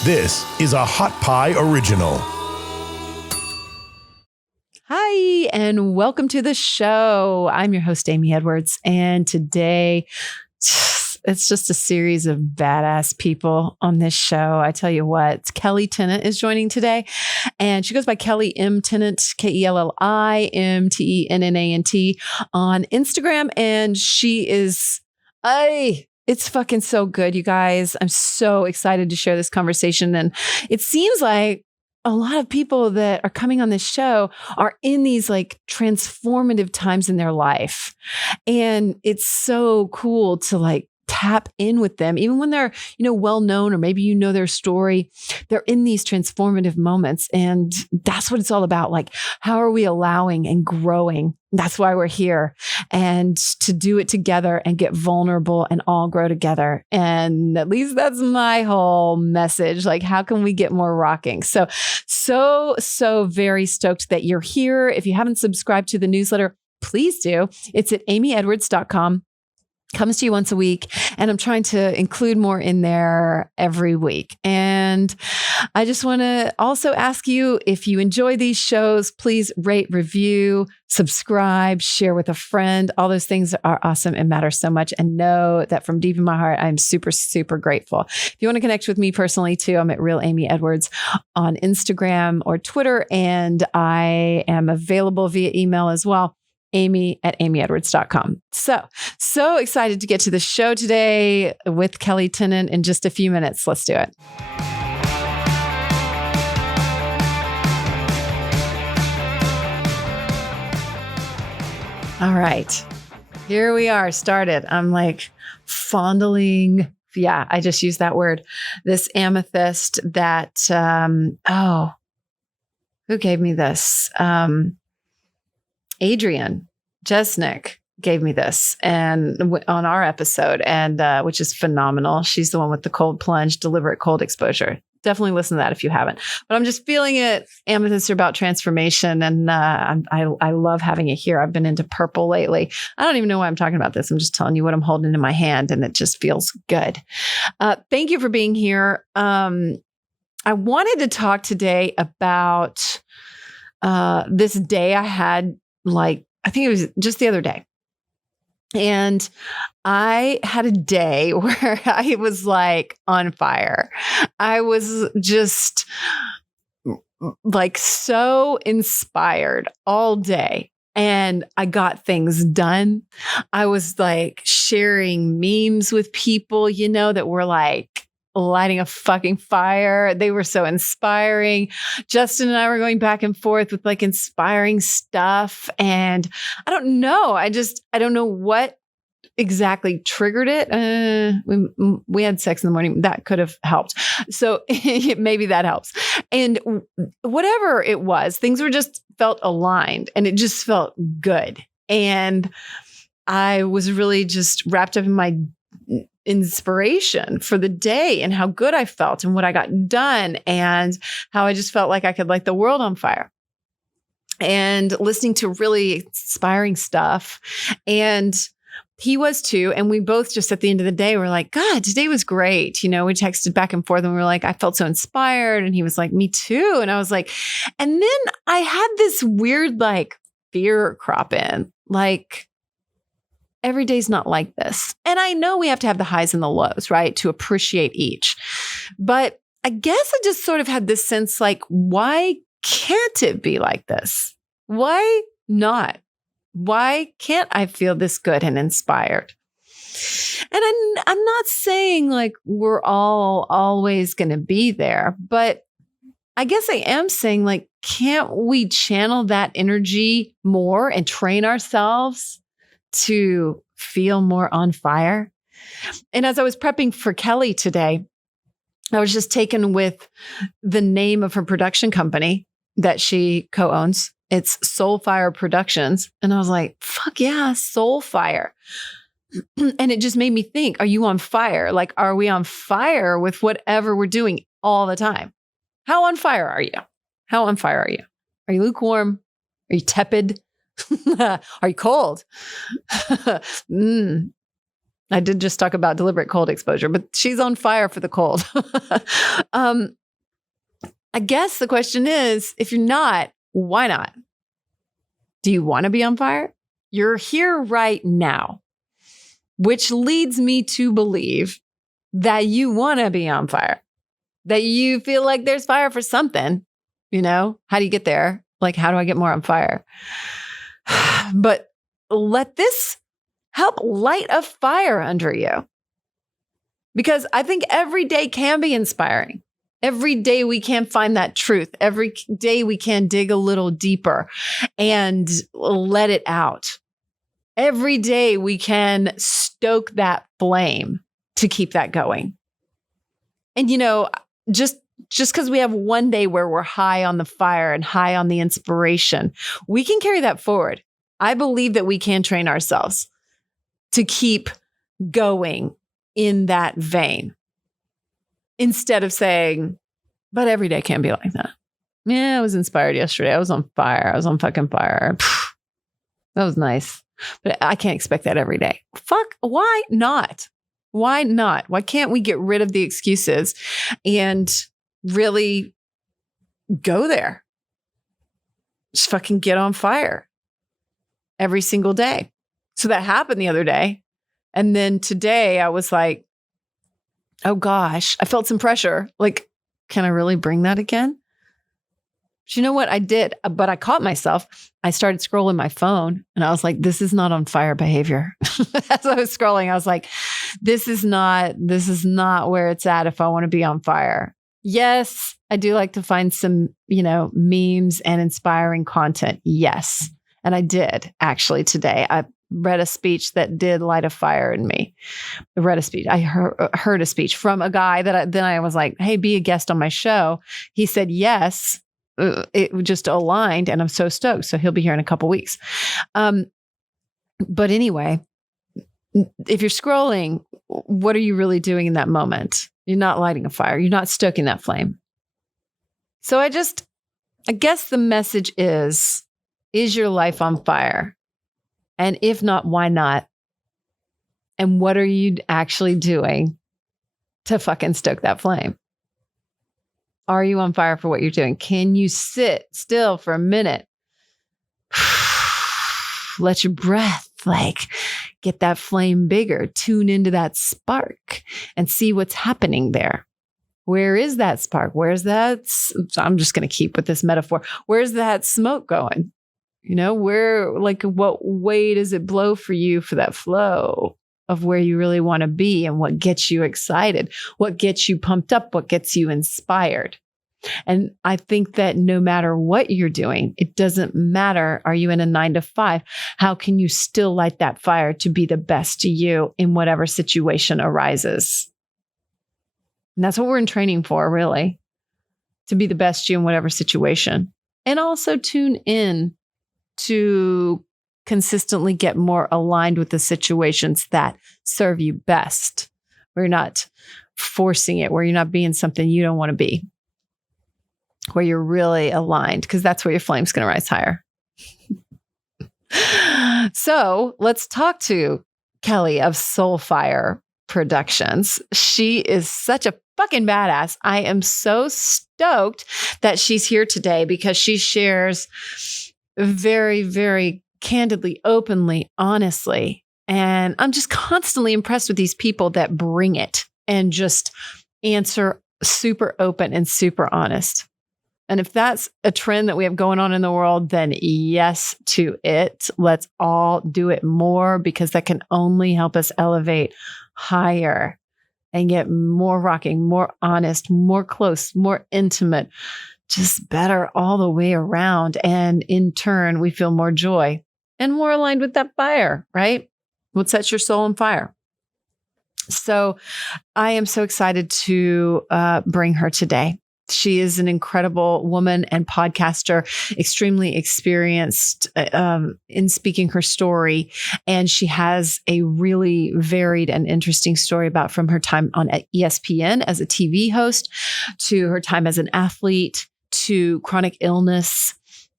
This is a Hot Pie Original. Hi, and welcome to the show. I'm your host, Amy Edwards, and today it's just a series of badass people on this show. I tell you what, Kelli Tennant is joining today, and she goes by Kelli M. Tennant, KelliMtennant on Instagram, and she is, it's fucking so good, you guys. I'm so excited to share this conversation, and it seems like a lot of people that are coming on this show are in these like transformative times in their life. And it's so cool to like tap in with them, even when they're, well known, or maybe their story. They're in these transformative moments. And that's what it's all about. Like, how are we allowing and growing? That's why we're here, and to do it together and get vulnerable and all grow together. And at least that's my whole message. Like, how can we get more rocking? So very stoked that you're here. If you haven't subscribed to the newsletter, please do. It's at amyedwards.com. Comes to you once a week, and I'm trying to include more in there every week. And I just want to also ask you, if you enjoy these shows, please rate, review, subscribe, share with a friend. All those things are awesome and matter so much. And know that from deep in my heart, I'm super, super grateful. If you want to connect with me personally too, I'm at Real Amy Edwards on Instagram or Twitter, and I am available via email as well. amy@amyedwards.com. So excited to get to the show today with Kelli Tennant in just a few minutes. Let's do it. All right, here we are, started. I'm like fondling. Yeah, I just used that word. This amethyst that, who gave me this? Adrian Jesnick gave me this and on our episode, and which is phenomenal. She's the one with the cold plunge, deliberate cold exposure. Definitely listen to that if you haven't. But I'm just feeling it. Amethysts are about transformation, and I love having it here. I've been into purple lately. I don't even know why I'm talking about this. I'm just telling you what I'm holding in my hand, and it just feels good. Thank you for being here. I wanted to talk today about this day I had. Like, I think it was just the other day. And I had a day where I was like on fire. I was just like so inspired all day. And I got things done. I was like sharing memes with people, that were like lighting a fucking fire. They were so inspiring. Justin and I were going back and forth with like inspiring stuff. And I don't know. I don't know what exactly triggered it. We had sex in the morning. That could have helped. So maybe that helps. And whatever it was, things were just felt aligned, and it just felt good. And I was really just wrapped up in my inspiration for the day, and how good I felt, and what I got done, and how I just felt like I could light the world on fire, and listening to really inspiring stuff. And he was too. And we both just at the end of the day were like, God, today was great. We texted back and forth, and we were like, I felt so inspired. And he was like, me too. And I was like, and then I had this weird like fear crop in, like, every day's not like this. And I know we have to have the highs and the lows, right, to appreciate each. But I guess I just sort of had this sense like, why can't it be like this? Why not? Why can't I feel this good and inspired? And I'm not saying like we're all always going to be there, but I guess I am saying like, can't we channel that energy more and train ourselves to feel more on fire? And as I was prepping for Kelli today, I was just taken with the name of her production company that she co-owns. It's Soulfire Productions. And I was like, fuck yeah, Soulfire. And it just made me think, are you on fire? Like, are we on fire with whatever we're doing all the time? How on fire are you? How on fire are you? Are you lukewarm? Are you tepid? Are you cold? I did just talk about deliberate cold exposure, but she's on fire for the cold. I guess the question is, if you're not, why not? Do you want to be on fire? You're here right now, which leads me to believe that you want to be on fire, that you feel like there's fire for something. How do you get there? Like, how do I get more on fire? But let this help light a fire under you. Because I think every day can be inspiring. Every day we can find that truth. Every day we can dig a little deeper and let it out. Every day we can stoke that flame to keep that going. And, just because we have one day where we're high on the fire and high on the inspiration, we can carry that forward. I believe that we can train ourselves to keep going in that vein instead of saying, but every day can't be like that. Yeah, I was inspired yesterday. I was on fire. I was on fucking fire. That was nice. But I can't expect that every day. Fuck, why not? Why not? Why can't we get rid of the excuses and really go there? Just fucking get on fire every single day. So that happened the other day. And then today I was like, oh gosh, I felt some pressure. Like, can I really bring that again? But you know what I did? But I caught myself. I started scrolling my phone and I was like, this is not on fire behavior. As I was scrolling, I was like, this is not where it's at if I want to be on fire. Yes, I do like to find some, memes and inspiring content. Yes. And I did actually today. I read a speech that did light a fire in me. I read a speech. I heard a speech from a guy that I was like, hey, be a guest on my show. He said, yes. It just aligned and I'm so stoked. So he'll be here in a couple weeks. But anyway, if you're scrolling, what are you really doing in that moment? You're not lighting a fire. You're not stoking that flame. So I guess the message is your life on fire? And if not, why not? And what are you actually doing to fucking stoke that flame? Are you on fire for what you're doing? Can you sit still for a minute? Let your breath get that flame bigger. Tune into that spark and see what's happening there. Where is that spark? Where's that? I'm just going to keep with this metaphor. Where's that smoke going? What way does it blow for you for that flow of where you really want to be and what gets you excited, what gets you pumped up, what gets you inspired? And I think that no matter what you're doing, it doesn't matter. Are you in a 9 to 5? How can you still light that fire to be the best to you in whatever situation arises? And that's what we're in training for, really, to be the best you in whatever situation. And also tune in to consistently get more aligned with the situations that serve you best, where you're not forcing it, where you're not being something you don't want to be, where you're really aligned, because that's where your flame's going to rise higher. So let's talk to Kelli of Soulfire Productions. She is such a fucking badass. I am so stoked that she's here today because she shares very, very candidly, openly, honestly. And I'm just constantly impressed with these people that bring it and just answer super open and super honest. And if that's a trend that we have going on in the world, then yes to it. Let's all do it more because that can only help us elevate higher and get more rocking, more honest, more close, more intimate, just better all the way around. And in turn, we feel more joy and more aligned with that fire, right? What sets your soul on fire? So I am so excited to bring her today. She is an incredible woman and podcaster, extremely experienced in speaking her story. And she has a really varied and interesting story about from her time on ESPN as a TV host, to her time as an athlete, to chronic illness,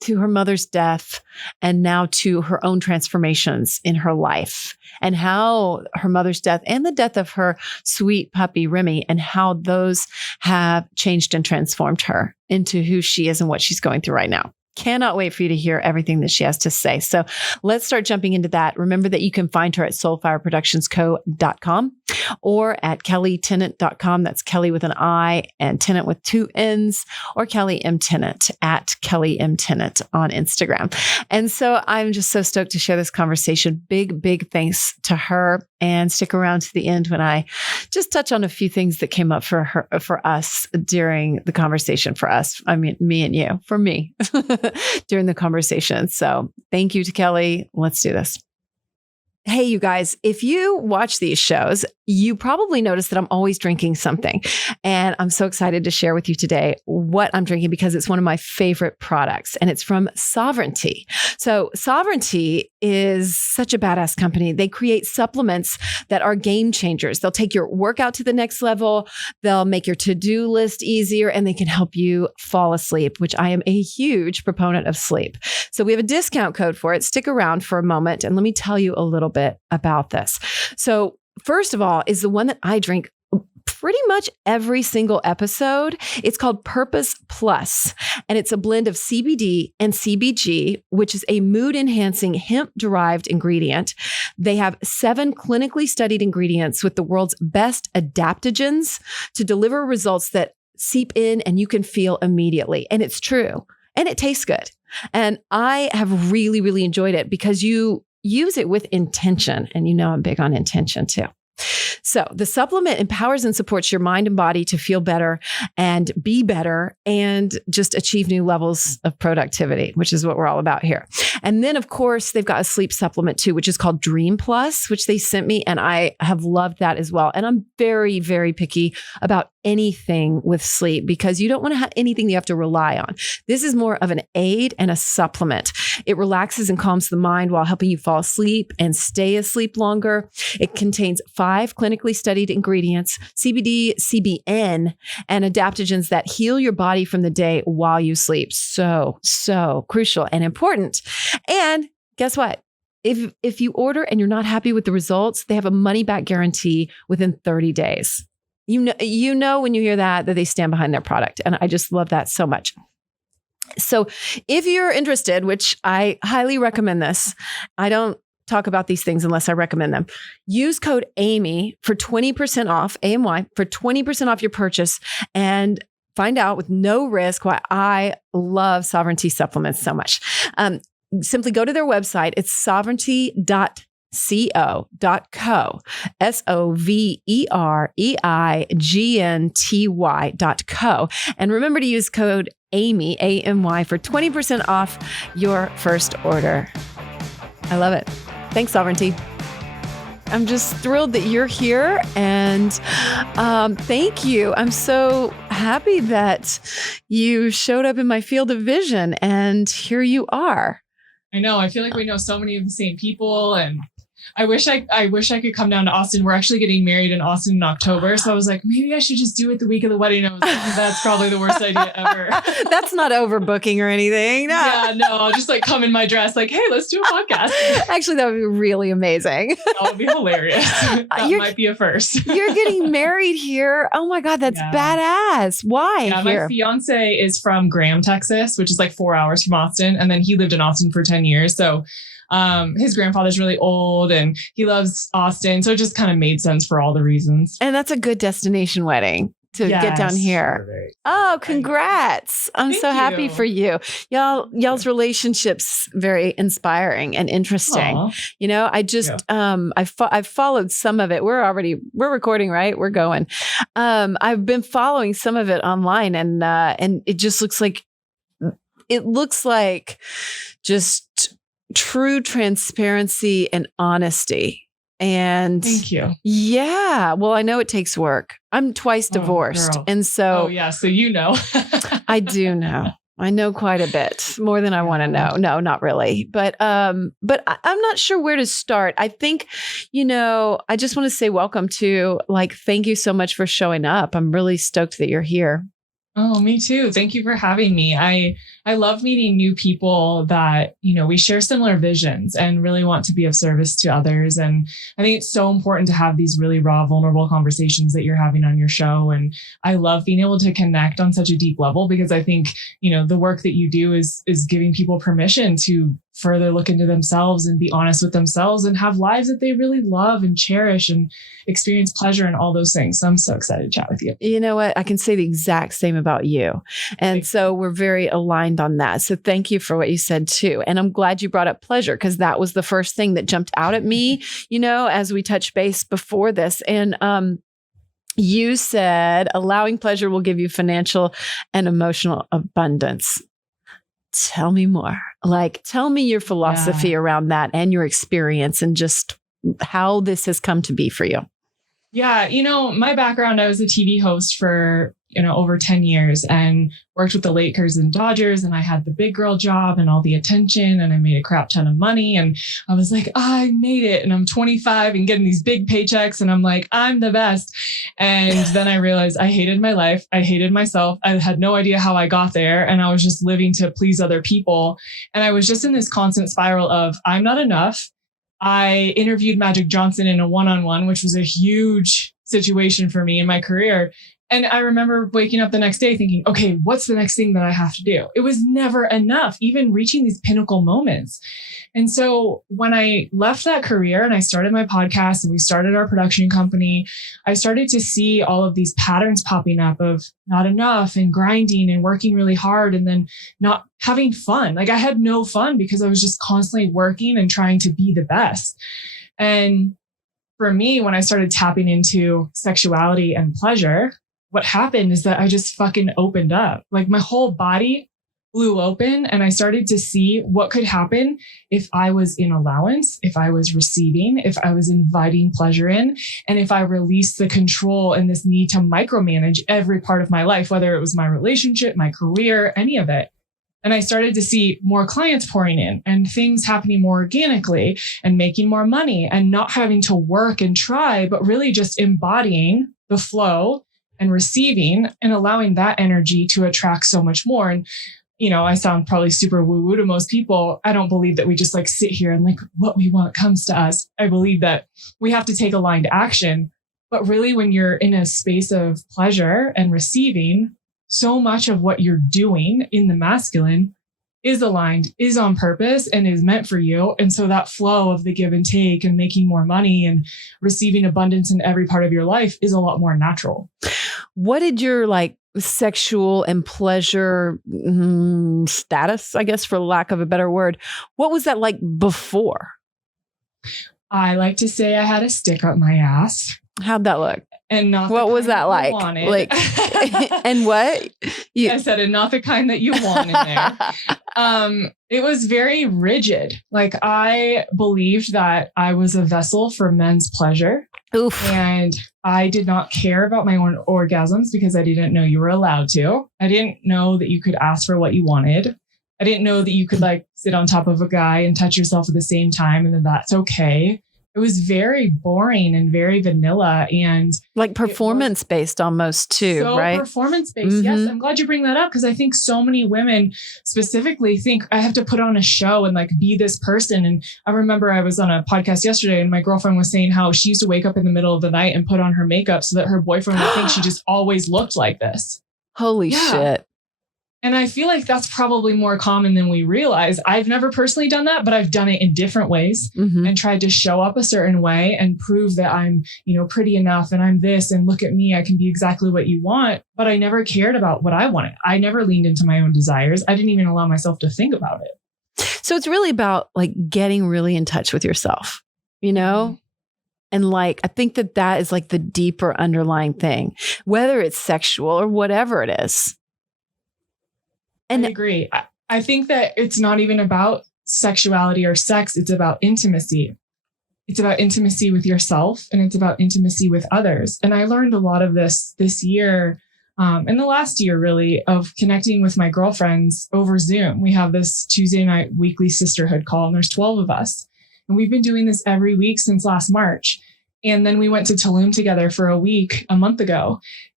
to her mother's death and now to her own transformations in her life, and how her mother's death and the death of her sweet puppy, Remy, and how those have changed and transformed her into who she is and what she's going through right now. Cannot wait for you to hear everything that she has to say. So let's start jumping into that. Remember that you can find her at soulfireproductionsco.com or at kellitennant.com. That's Kelly with an I and Tennant with 2 N's, or Kelli M. Tennant at Kelli M. Tennant on Instagram. And so I'm just so stoked to share this conversation. Big thanks to her, and stick around to the end when I just touch on a few things that came up for us during the conversation for us. I mean, me and you, for me during the conversation. So thank you to Kelli. Let's do this. Hey, you guys, if you watch these shows, you probably notice that I'm always drinking something. And I'm so excited to share with you today what I'm drinking, because it's one of my favorite products, and it's from Sovereignty. So Sovereignty is such a badass company. They create supplements that are game changers. They'll take your workout to the next level. They'll make your to-do list easier, and they can help you fall asleep, which I am a huge proponent of sleep. So we have a discount code for it. Stick around for a moment, and let me tell you a little bit about this. So first of all is the one that I drink pretty much every single episode. It's called Purpose Plus, and it's a blend of CBD and CBG, which is a mood-enhancing hemp-derived ingredient. They have 7 clinically studied ingredients with the world's best adaptogens to deliver results that seep in and you can feel immediately. And it's true. And it tastes good. And I have really enjoyed it because you use it with intention. And you know I'm big on intention too. So the supplement empowers and supports your mind and body to feel better and be better and just achieve new levels of productivity, which is what we're all about here. And then, of course, they've got a sleep supplement too, which is called Dream Plus, which they sent me. And I have loved that as well. And I'm very picky about anything with sleep because you don't want to have anything you have to rely on. This is more of an aid and a supplement. It relaxes and calms the mind while helping you fall asleep and stay asleep longer. It contains 5 clinically studied ingredients, CBD, CBN, and adaptogens that heal your body from the day while you sleep. So crucial and important. And guess what? If you order and you're not happy with the results, they have a money back guarantee within 30 days. You know when you hear that they stand behind their product. And I just love that so much. So if you're interested, which I highly recommend this, I don't talk about these things unless I recommend them. Use code AMY for 20% off, AMY, for 20% off your purchase, and find out with no risk why I love Sovereignty supplements so much. Simply go to their website. It's sovereignty.co.co, SOVEREIGNTY.co. And remember to use code AMY, AMY, for 20% off your first order. I love it. Thanks, Sovereignty. I'm just thrilled that you're here, and thank you. I'm so happy that you showed up in my field of vision, and here you are. I know. I feel like we know so many of the same people, and I wish I could come down to Austin. We're actually getting married in Austin in October. So I was like, maybe I should just do it the week of the wedding. I was like, that's probably the worst idea ever. That's not overbooking or anything. No. Yeah, no, I'll just like come in my dress like, hey, let's do a podcast. Actually, that would be really amazing. That would be hilarious. That might be a first. You're getting married here. Oh my God, that's badass. Why? Yeah, here? My fiance is from Graham, Texas, which is like 4 hours from Austin. And then he lived in Austin for 10 years. So his grandfather's really old and he loves Austin. So it just kind of made sense for all the reasons. And that's a good destination wedding to get down here. Oh, congrats. I'm so happy for you. Y'all's relationship's very inspiring and interesting. Aww. You know, I just, I've followed some of it. We're recording, right? We're going. I've been following some of it online and it just looks like just true transparency and honesty. And thank you. Yeah. Well, I know it takes work. I'm twice divorced. Girl. And so. Oh, yeah. So you know. I do know. I know quite a bit more than I want to know. No, not really. But I'm not sure where to start. I think, I just want to say welcome to, thank you so much for showing up. I'm really stoked that you're here. Oh, me too. Thank you for having me. I love meeting new people that, we share similar visions and really want to be of service to others. And I think it's so important to have these really raw, vulnerable conversations that you're having on your show. And I love being able to connect on such a deep level because I think, the work that you do is giving people permission to further look into themselves and be honest with themselves and have lives that they really love and cherish and experience pleasure and all those things. So I'm so excited to chat with you. You know what? I can say the exact same about you. And so we're very aligned on that. So thank you for what you said too. And I'm glad you brought up pleasure because that was the first thing that jumped out at me, as we touched base before this. And you said allowing pleasure will give you financial and emotional abundance. Tell me more. Tell me your philosophy around that and your experience and just how this has come to be for you. Yeah. My background, I was a TV host for, over 10 years and worked with the Lakers and Dodgers. And I had the big girl job and all the attention and I made a crap ton of money. And I was like, I made it. And I'm 25 and getting these big paychecks. And I'm like, I'm the best. And then I realized I hated my life. I hated myself. I had no idea how I got there. And I was just living to please other people. And I was just in this constant spiral of I'm not enough. I interviewed Magic Johnson in a one-on-one, which was a huge situation for me in my career. And I remember waking up the next day thinking, okay, what's the next thing that I have to do? It was never enough, even reaching these pinnacle moments. And so when I left that career and I started my podcast and we started our production company, I started to see all of these patterns popping up of not enough and grinding and working really hard and then not having fun. I had no fun because I was just constantly working and trying to be the best. And for me, when I started tapping into sexuality and pleasure, what happened is that I just fucking opened up. My whole body blew open and I started to see what could happen if I was in allowance, if I was receiving, if I was inviting pleasure in, and if I released the control and this need to micromanage every part of my life, whether it was my relationship, my career, any of it. And I started to see more clients pouring in and things happening more organically and making more money and not having to work and try, but really just embodying the flow and receiving and allowing that energy to attract so much more. And, I sound probably super woo-woo to most people. I don't believe that we just sit here and what we want comes to us. I believe that we have to take aligned action. But really, when you're in a space of pleasure and receiving, so much of what you're doing in the masculine is aligned, is on purpose, and is meant for you. And so that flow of the give and take and making more money and receiving abundance in every part of your life is a lot more natural. What did your sexual and pleasure status, I guess, for lack of a better word, what was that like before? I like to say I had a stick up my ass. How'd that look? And not what was that like? And what? I said, and not the kind that you want in there. It was very rigid. I believed that I was a vessel for men's pleasure. Oof. And I did not care about my own orgasms because I didn't know you were allowed to. I didn't know that you could ask for what you wanted. I didn't know that you could sit on top of a guy and touch yourself at the same time and then that's okay. It was very boring and very vanilla and performance based almost too, right? Performance based. Mm-hmm. Yes. I'm glad you bring that up because I think so many women specifically think I have to put on a show and be this person. And I remember I was on a podcast yesterday and my girlfriend was saying how she used to wake up in the middle of the night and put on her makeup so that her boyfriend would think she just always looked like this. Holy shit. And I feel like that's probably more common than we realize. I've never personally done that, but I've done it in different ways and tried to show up a certain way and prove that I'm, pretty enough and I'm this and look at me, I can be exactly what you want. But I never cared about what I wanted. I never leaned into my own desires. I didn't even allow myself to think about it. So it's really about getting really in touch with yourself, And I think that is the deeper underlying thing, whether it's sexual or whatever it is. And I agree. I think that it's not even about sexuality or sex. It's about intimacy. It's about intimacy with yourself and it's about intimacy with others. And I learned a lot of this year, in the last year, really, of connecting with my girlfriends over Zoom. We have this Tuesday night weekly sisterhood call and there's 12 of us. And we've been doing this every week since last March. And then we went to Tulum together for a week a month ago.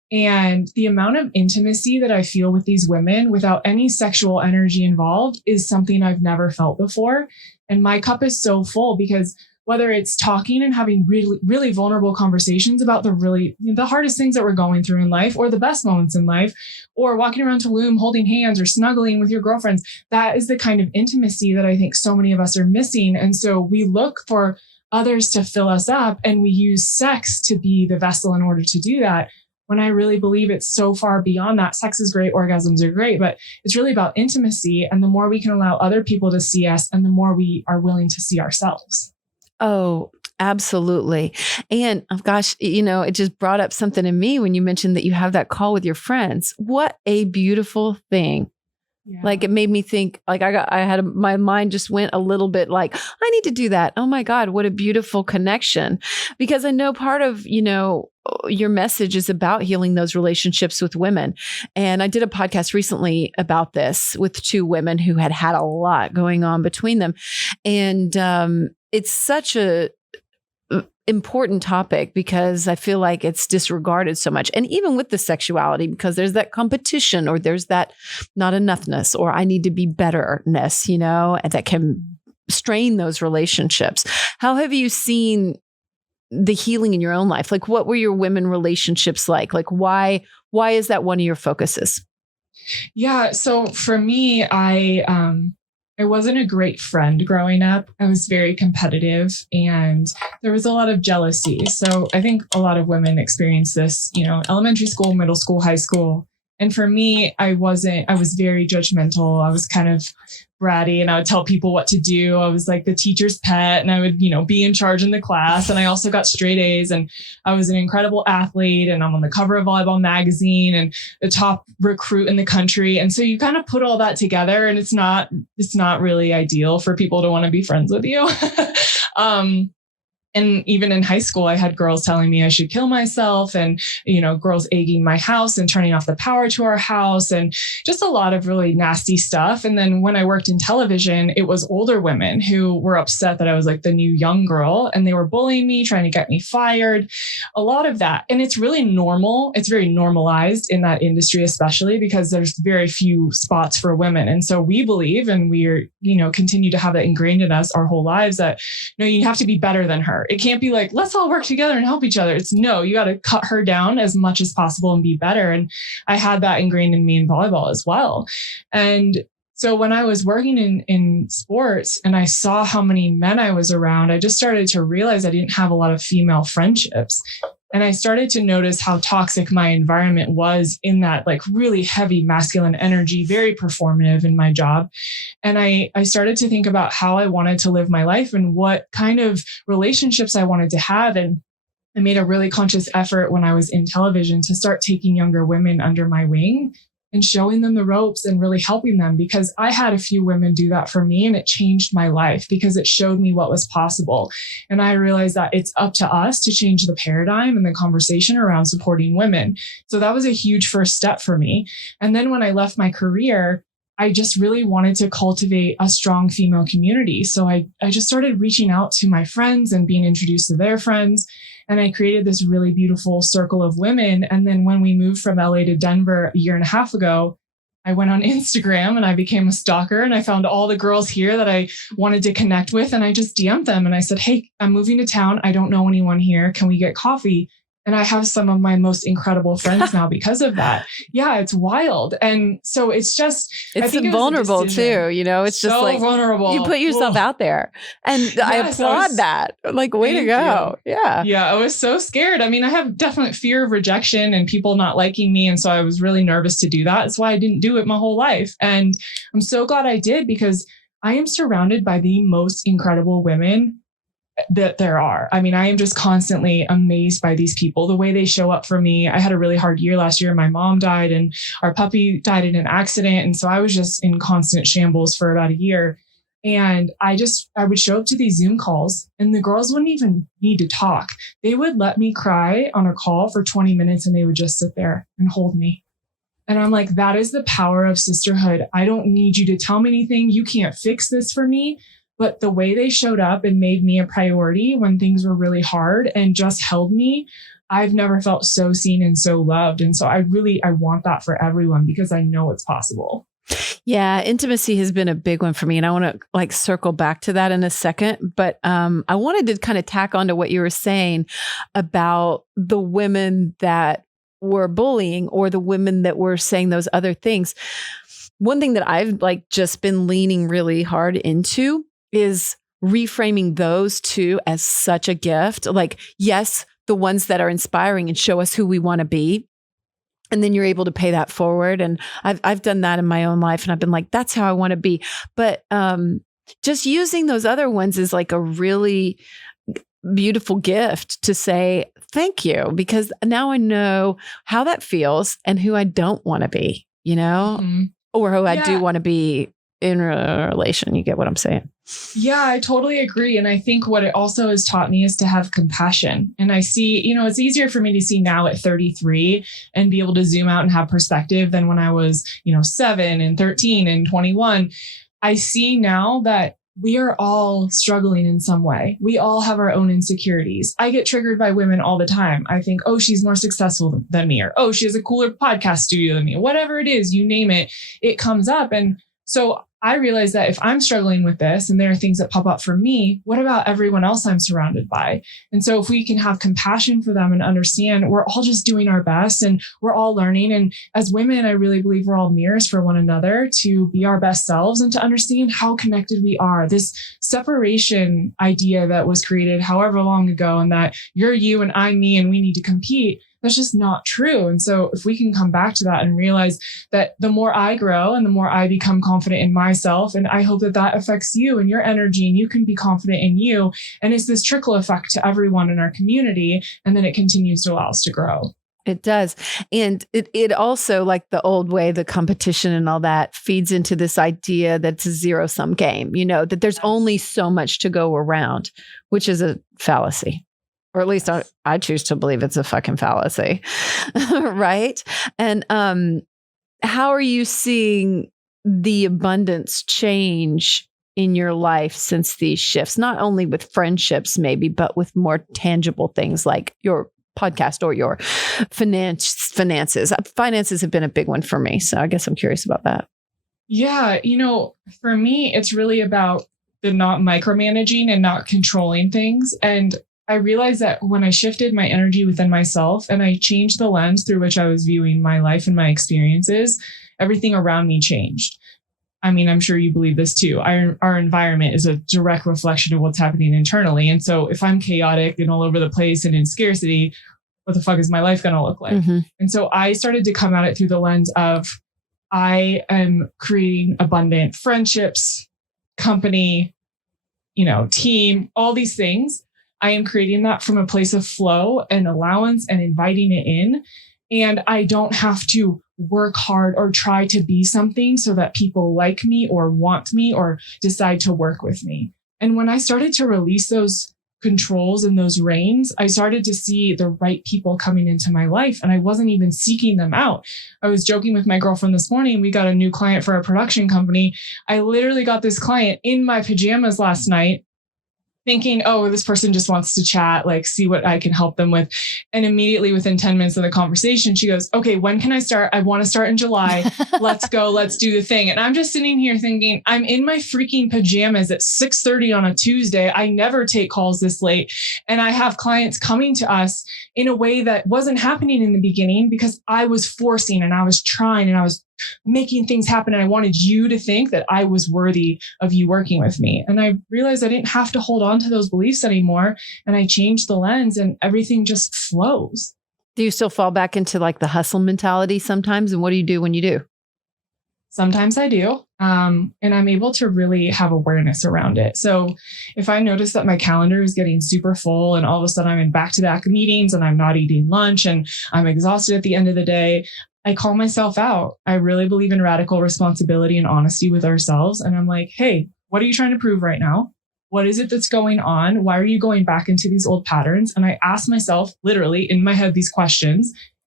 And the amount of intimacy that I feel with these women without any sexual energy involved is something I've never felt before. And my cup is so full because whether it's talking and having really, really vulnerable conversations about the hardest things that we're going through in life or the best moments in life, or walking around Tulum holding hands or snuggling with your girlfriends, that is the kind of intimacy that I think so many of us are missing. And so we look for others to fill us up and we use sex to be the vessel in order to do that. When I really believe it's so far beyond that. Sex is great, orgasms are great, but it's really about intimacy. And the more we can allow other people to see us and the more we are willing to see ourselves. Oh, absolutely. And oh gosh, it just brought up something in me when you mentioned that you have that call with your friends. What a beautiful thing. Yeah. Like it made me think like my mind just went a little bit like, I need to do that. Oh my God, what a beautiful connection. Because I know part of, your message is about healing those relationships with women. And I did a podcast recently about this with two women who had a lot going on between them. And it's such a important topic because I feel like it's disregarded so much. And even with the sexuality, because there's that competition or there's that not enoughness or I need to be betterness, and that can strain those relationships. How have you seen the healing in your own life? Like what were your women relationships like? Like why is that one of your focuses? Yeah. So for me, I wasn't a great friend growing up. I was very competitive and there was a lot of jealousy. So I think a lot of women experience this, elementary school, middle school, high school. And for me, I was very judgmental. I was kind of bratty and I would tell people what to do. I was like the teacher's pet and I would, be in charge in the class. And I also got straight A's and I was an incredible athlete and I'm on the cover of Volleyball magazine and the top recruit in the country. And so you kind of put all that together and it's not really ideal for people to want to be friends with you. And even in high school, I had girls telling me I should kill myself and, girls egging my house and turning off the power to our house and just a lot of really nasty stuff. And then when I worked in television, it was older women who were upset that I was like the new young girl and they were bullying me, trying to get me fired, a lot of that. And it's really normal. It's very normalized in that industry, especially because there's very few spots for women. And so we believe, and we're, continue to have that ingrained in us our whole lives that, you have to be better than her. It can't be like, let's all work together and help each other. It's no, you got to cut her down as much as possible and be better. And I had that ingrained in me in volleyball as well. And so when I was working in sports and I saw how many men I was around, I just started to realize I didn't have a lot of female friendships. And I started to notice how toxic my environment was in that like really heavy masculine energy, very performative in my job. And I started to think about how I wanted to live my life and what kind of relationships I wanted to have. And I made a really conscious effort when I was in television to start taking younger women under my wing and showing them the ropes and really helping them, because I had a few women do that for me and it changed my life because it showed me what was possible. And I realized that it's up to us to change the paradigm and the conversation around supporting women. So that was a huge first step for me. And then when I left my career, I just really wanted to cultivate a strong female community. So I just started reaching out to my friends and being introduced to their friends. And I created this really beautiful circle of women. And then when we moved from LA to Denver a year and a half ago, I went on Instagram and I became a stalker and I found all the girls here that I wanted to connect with. And I just DM'd them and I said, hey, I'm moving to town. I don't know anyone here. Can we get coffee? And I have some of my most incredible friends now because of that. Yeah, it's wild. And so it's vulnerable too. It's just so like vulnerable. You put yourself out there. And yes, I applaud that. Like, way to go. You. Yeah. Yeah. I was so scared. I mean, I have definite fear of rejection and people not liking me. And so I was really nervous to do that. That's why I didn't do it my whole life. And I'm so glad I did because I am surrounded by the most incredible women that there are. I mean, I am just constantly amazed by these people, the way they show up for me. I had a really hard year last year. My mom died and our puppy died in an accident. And so I was just in constant shambles for about a year. And I would show up to these Zoom calls and the girls wouldn't even need to talk. They would let me cry on a call for 20 minutes and they would just sit there and hold me. And I'm like, that is the power of sisterhood. I don't need you to tell me anything. You can't fix this for me. But the way they showed up and made me a priority when things were really hard and just held me I've never felt so seen and so loved. And so I want that for everyone because I know it's possible. Yeah, intimacy has been a big one for me. And I want to like circle back to that in a second. But I wanted to kind of tack on to what you were saying about the women that were bullying or the women that were saying those other things. One thing that I've like just been leaning really hard into is reframing those two as such a gift. Like, yes, the ones that are inspiring and show us who we want to be. And then you're able to pay that forward. And I've done that in my own life. And I've been like, that's how I want to be. But just using those other ones is like a really beautiful gift to say, thank you, because now I know how that feels and who I don't want to be, you know, or who I do want to be in a relation. You get what I'm saying? Yeah, I totally agree. And I think what it also has taught me is to have compassion. And I see, it's easier for me to see now at 33 and be able to zoom out and have perspective than when I was, 7 and 13 and 21. I see now that we are all struggling in some way. We all have our own insecurities. I get triggered by women all the time. I think, oh, she's more successful than me, or oh, she has a cooler podcast studio than me. Whatever it is, you name it, it comes up. And so I realize that if I'm struggling with this and there are things that pop up for me, what about everyone else I'm surrounded by? And so if we can have compassion for them and understand we're all just doing our best and we're all learning. And as women, I really believe we're all mirrors for one another to be our best selves and to understand how connected we are. This separation idea that was created however long ago, and that you're you and I'm me and we need to compete, that's just not true. And so if we can come back to that and realize that the more I grow and the more I become confident in myself, and I hope that that affects you and your energy and you can be confident in you. And it's this trickle effect to everyone in our community. And then it continues to allow us to grow. It does. And it also, like the old way, the competition and all that feeds into this idea that it's a zero-sum game, that there's only so much to go around, which is a fallacy. Or at least I choose to believe it's a fucking fallacy. Right? And how are you seeing the abundance change in your life since these shifts? Not only with friendships, maybe, but with more tangible things like your podcast or your finances. Finances have been a big one for me. So I guess I'm curious about that. Yeah. For me, it's really about the not micromanaging and not controlling things. And I realized that when I shifted my energy within myself and I changed the lens through which I was viewing my life and my experiences, everything around me changed. I mean, I'm sure you believe this too. Our environment is a direct reflection of what's happening internally. And so if I'm chaotic and all over the place and in scarcity, what the fuck is my life going to look like? Mm-hmm. And so I started to come at it through the lens of I am creating abundant friendships, company, team, all these things. I am creating that from a place of flow and allowance and inviting it in. And I don't have to work hard or try to be something so that people like me or want me or decide to work with me. And when I started to release those controls and those reins, I started to see the right people coming into my life, and I wasn't even seeking them out. I was joking with my girlfriend this morning. We got a new client for our production company. I literally got this client in my pajamas last night, thinking, oh, this person just wants to chat, like see what I can help them with. And immediately within 10 minutes of the conversation, she goes, okay, when can I start? I want to start in July. Let's go. Let's do the thing. And I'm just sitting here thinking, I'm in my freaking pajamas at 6:30 on a Tuesday. I never take calls this late. And I have clients coming to us in a way that wasn't happening in the beginning because I was forcing and I was trying and I was making things happen. And I wanted you to think that I was worthy of you working with me. And I realized I didn't have to hold on to those beliefs anymore. And I changed the lens and everything just flows. Do you still fall back into like the hustle mentality sometimes? And what do you do when you do? Sometimes I do. And I'm able to really have awareness around it. So if I notice that my calendar is getting super full and all of a sudden I'm in back-to-back meetings and I'm not eating lunch and I'm exhausted at the end of the day, I call myself out. I really believe in radical responsibility and honesty with ourselves. And I'm like, hey, what are you trying to prove right now? What is it that's going on? Why are you going back into these old patterns? And I ask myself literally in my head these questions.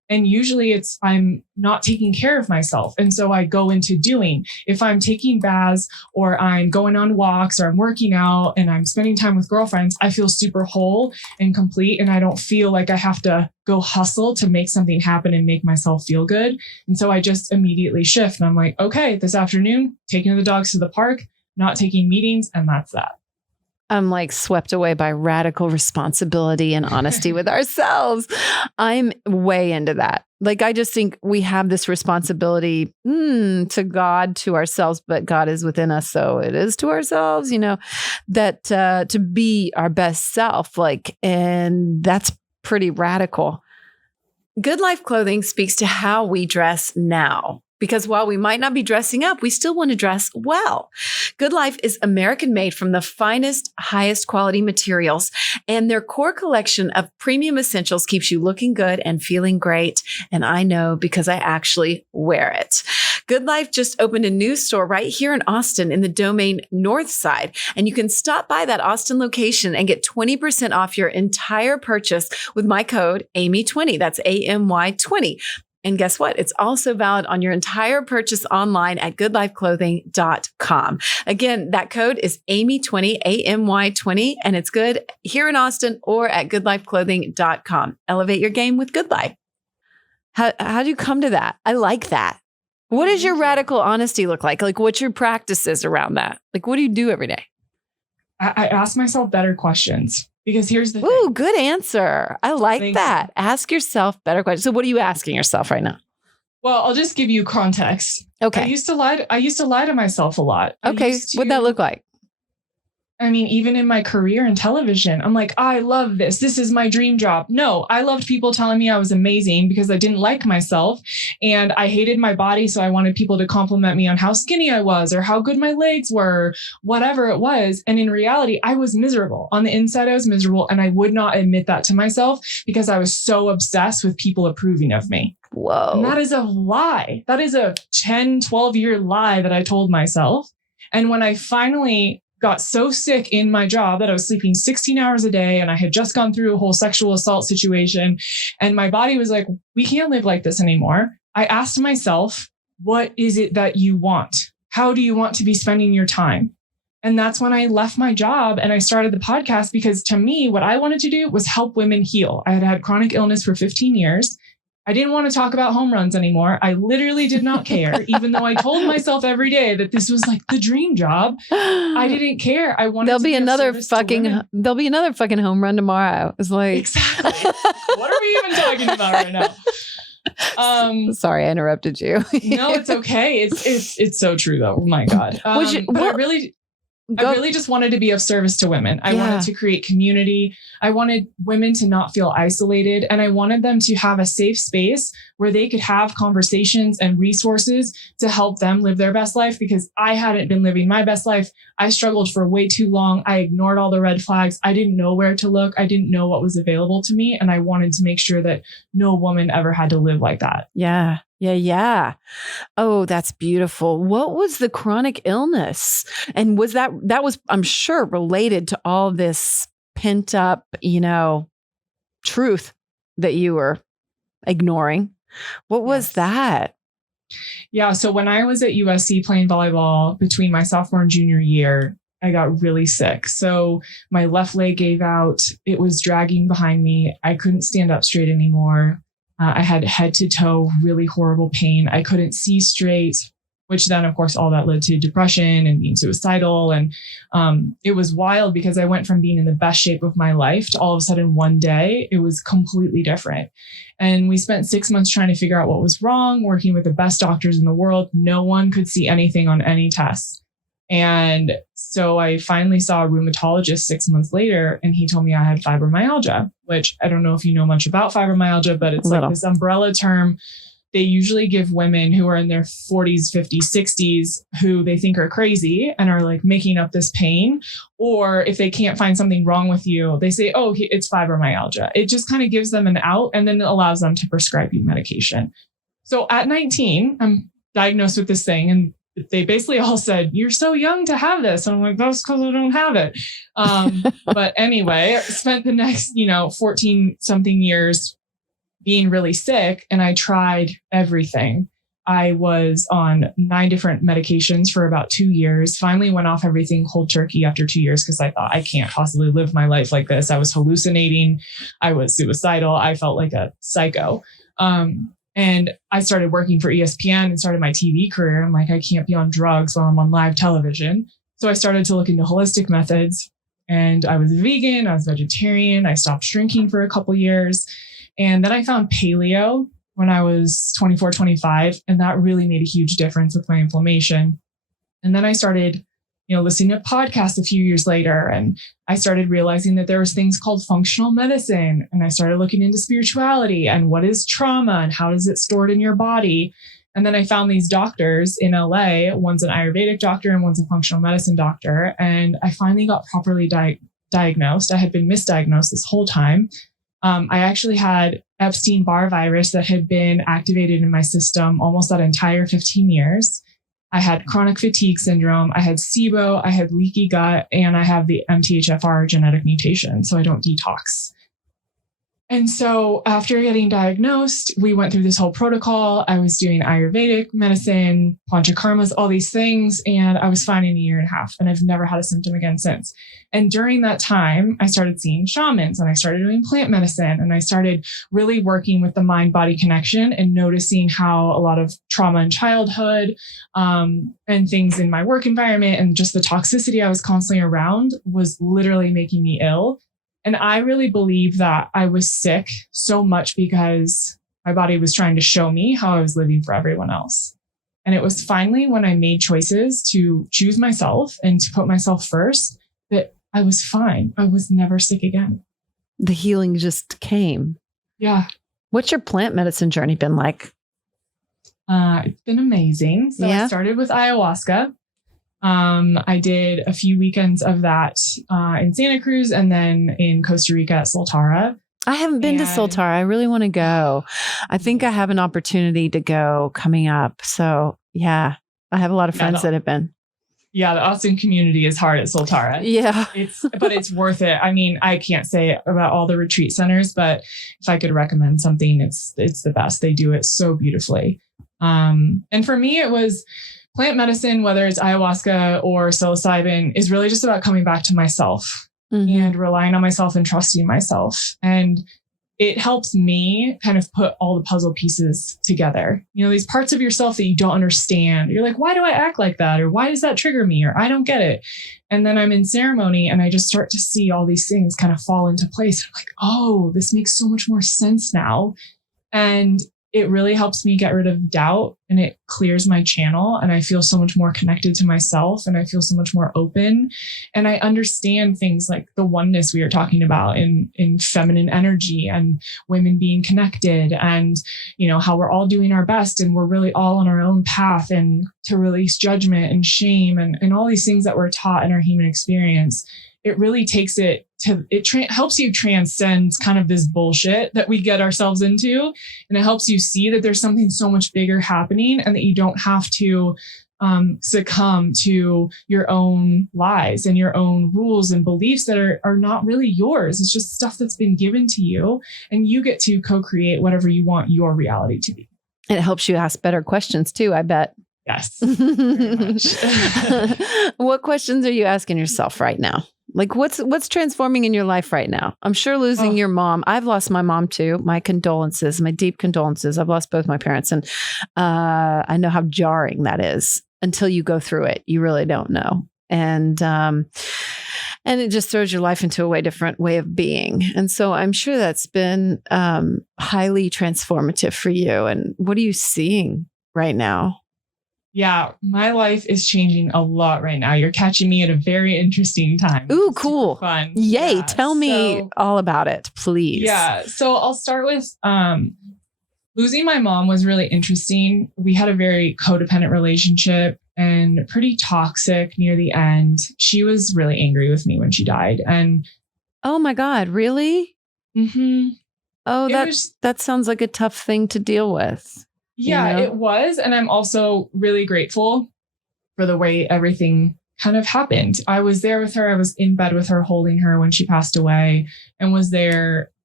And usually I'm not taking care of myself. And so I go into doing. If I'm taking baths or I'm going on walks or I'm working out and I'm spending time with girlfriends, I feel super whole and complete. And I don't feel like I have to go hustle to make something happen and make myself feel good. And so I just immediately shift. And I'm like, okay, this afternoon, taking the dogs to the park, not taking meetings. And that's that. I'm like swept away by radical responsibility and honesty with ourselves. I'm way into that. Like, I just think we have this responsibility to God, to ourselves, but God is within us. So it is to ourselves, that to be our best self, and that's pretty radical. Good Life Clothing speaks to how we dress now. Because while we might not be dressing up, we still want to dress well. Good Life is American made from the finest, highest quality materials, and their core collection of premium essentials keeps you looking good and feeling great. And I know because I actually wear it. Good Life just opened a new store right here in Austin in the Domain North Side. And you can stop by that Austin location and get 20% off your entire purchase with my code AMY20. That's AMY20. And guess what? It's also valid on your entire purchase online at goodlifeclothing.com. Again, that code is AMY20, AMY20, and it's good here in Austin or at goodlifeclothing.com. Elevate your game with Good Life. How do you come to that? I like that. What does your radical honesty look like? Like, what's your practices around that? Like, what do you do every day? I ask myself better questions. Because here's the thing. Ooh, good answer. I like that. Ask yourself better questions. So what are you asking yourself right now? Well, I'll just give you context. Okay. I used to lie to myself a lot. Okay. What'd that look like? I mean, even in my career in television, I'm like, I love this. This is my dream job. No, I loved people telling me I was amazing because I didn't like myself and I hated my body. So I wanted people to compliment me on how skinny I was or how good my legs were, whatever it was. And in reality, I was miserable. On the inside, I was miserable. And I would not admit that to myself because I was so obsessed with people approving of me. Whoa. And that is a lie. That is a 10, 12-year lie that I told myself. And when I finally got so sick in my job that I was sleeping 16 hours a day and I had just gone through a whole sexual assault situation and my body was like, we can't live like this anymore. I asked myself, what is it that you want? How do you want to be spending your time? And that's when I left my job and I started the podcast because to me, what I wanted to do was help women heal. I had had chronic illness for 15 years. I didn't want to talk about home runs anymore. I literally did not care, even though I told myself every day that this was like the dream job. I didn't care. I wanted there'll be another fucking home run tomorrow. It's like exactly. What are we even talking about right now? Sorry, I interrupted you. No, it's okay. It's so true though. Oh my God. I really just wanted to be of service to women. I wanted to create community. I wanted women to not feel isolated. And I wanted them to have a safe space where they could have conversations and resources to help them live their best life because I hadn't been living my best life. I struggled for way too long. I ignored all the red flags. I didn't know where to look. I didn't know what was available to me. And I wanted to make sure that no woman ever had to live like that. Yeah. Yeah. Oh, that's beautiful. What was the chronic illness? And was that was, I'm sure, related to all this pent up, truth that you were ignoring? What was that? Yeah. So when I was at USC playing volleyball between my sophomore and junior year, I got really sick. So my left leg gave out. It was dragging behind me. I couldn't stand up straight anymore. I had head to toe, really horrible pain. I couldn't see straight, which then, of course, all that led to depression and being suicidal. And it was wild because I went from being in the best shape of my life to all of a sudden one day, it was completely different. And we spent 6 months trying to figure out what was wrong, working with the best doctors in the world. No one could see anything on any tests. And so I finally saw a rheumatologist 6 months later, and he told me I had fibromyalgia, which I don't know if you know much about fibromyalgia, but it's like this umbrella term. They usually give women who are in their 40s, 50s, 60s, who they think are crazy and are like making up this pain. Or if they can't find something wrong with you, they say, oh, it's fibromyalgia. It just kind of gives them an out and then it allows them to prescribe you medication. So at 19, I'm diagnosed with this thing and they basically all said, you're so young to have this. And I'm like, that's because I don't have it. But anyway, I spent the next, 14 something years being really sick, and I tried everything. I was on 9 different medications for about 2 years, finally went off everything cold turkey after 2 years because I thought I can't possibly live my life like this. I was hallucinating. I was suicidal. I felt like a psycho. And I started working for ESPN and started my TV career. I'm like, I can't be on drugs while I'm on live television. So I started to look into holistic methods, and I was vegan. I was vegetarian. I stopped drinking for a couple years. And then I found paleo when I was 24, 25. And that really made a huge difference with my inflammation. And then I started, listening to podcasts a few years later. And I started realizing that there was things called functional medicine. And I started looking into spirituality and what is trauma and how is it stored in your body. And then I found these doctors in LA. One's an Ayurvedic doctor and one's a functional medicine doctor. And I finally got properly diagnosed. I had been misdiagnosed this whole time. I actually had Epstein-Barr virus that had been activated in my system almost that entire 15 years. I had chronic fatigue syndrome. I had SIBO. I had leaky gut, and I have the MTHFR genetic mutation. So I don't detox. And so after getting diagnosed, we went through this whole protocol. I was doing Ayurvedic medicine, panchakarmas, all these things. And I was fine in a year and a half. And I've never had a symptom again since. And during that time, I started seeing shamans, and I started doing plant medicine, and I started really working with the mind-body connection and noticing how a lot of trauma in childhood and things in my work environment and just the toxicity I was constantly around was literally making me ill. And I really believe that I was sick so much because my body was trying to show me how I was living for everyone else. And it was finally when I made choices to choose myself and to put myself first that I was fine. I was never sick again. The healing just came. Yeah. What's your plant medicine journey been like? It's been amazing. So I started with ayahuasca. I did a few weekends of that in Santa Cruz and then in Costa Rica at Soltara. I haven't been to Soltara. I really want to go. I think I have an opportunity to go coming up. So yeah, I have a lot of friends that have been. Yeah, the Austin community is hard at Soltara. Yeah. But it's worth it. I mean, I can't say about all the retreat centers, but if I could recommend something, it's the best. They do it so beautifully. And for me, it was plant medicine, whether it's ayahuasca or psilocybin, is really just about coming back to myself and relying on myself and trusting myself. And it helps me kind of put all the puzzle pieces together. These parts of yourself that you don't understand. You're like, why do I act like that? Or why does that trigger me? Or I don't get it. And then I'm in ceremony and I just start to see all these things kind of fall into place. I'm like, oh, this makes so much more sense now. And it really helps me get rid of doubt, and it clears my channel, and I feel so much more connected to myself, and I feel so much more open. And I understand things like the oneness we are talking about in feminine energy and women being connected, and how we're all doing our best and we're really all on our own path, and to release judgment and shame and all these things that we're taught in our human experience. It really takes it to, helps you transcend kind of this bullshit that we get ourselves into. And it helps you see that there's something so much bigger happening, and that you don't have to succumb to your own lies and your own rules and beliefs that are not really yours. It's just stuff that's been given to you, and you get to co-create whatever you want your reality to be. It helps you ask better questions too, I bet. Yes. Very much. What questions are you asking yourself right now? Like what's transforming in your life right now? I'm sure losing your mom. I've lost my mom too. My condolences, my deep condolences. I've lost both my parents, and I know how jarring that is. Until you go through it, you really don't know. And it just throws your life into a way different way of being. And so I'm sure that's been highly transformative for you. And what are you seeing right now? Yeah, my life is changing a lot right now. You're catching me at a very interesting time. Ooh, cool. Fun. Yay. Yeah, Tell me all about it, please. Yeah. So I'll start with losing my mom was really interesting. We had a very codependent relationship and pretty toxic near the end. She was really angry with me when she died. And oh my God, really? Mm-hmm. Oh, that sounds like a tough thing to deal with. Yeah, it was. And I'm also really grateful for the way everything kind of happened. I was there with her. I was in bed with her, holding her when she passed away, and was there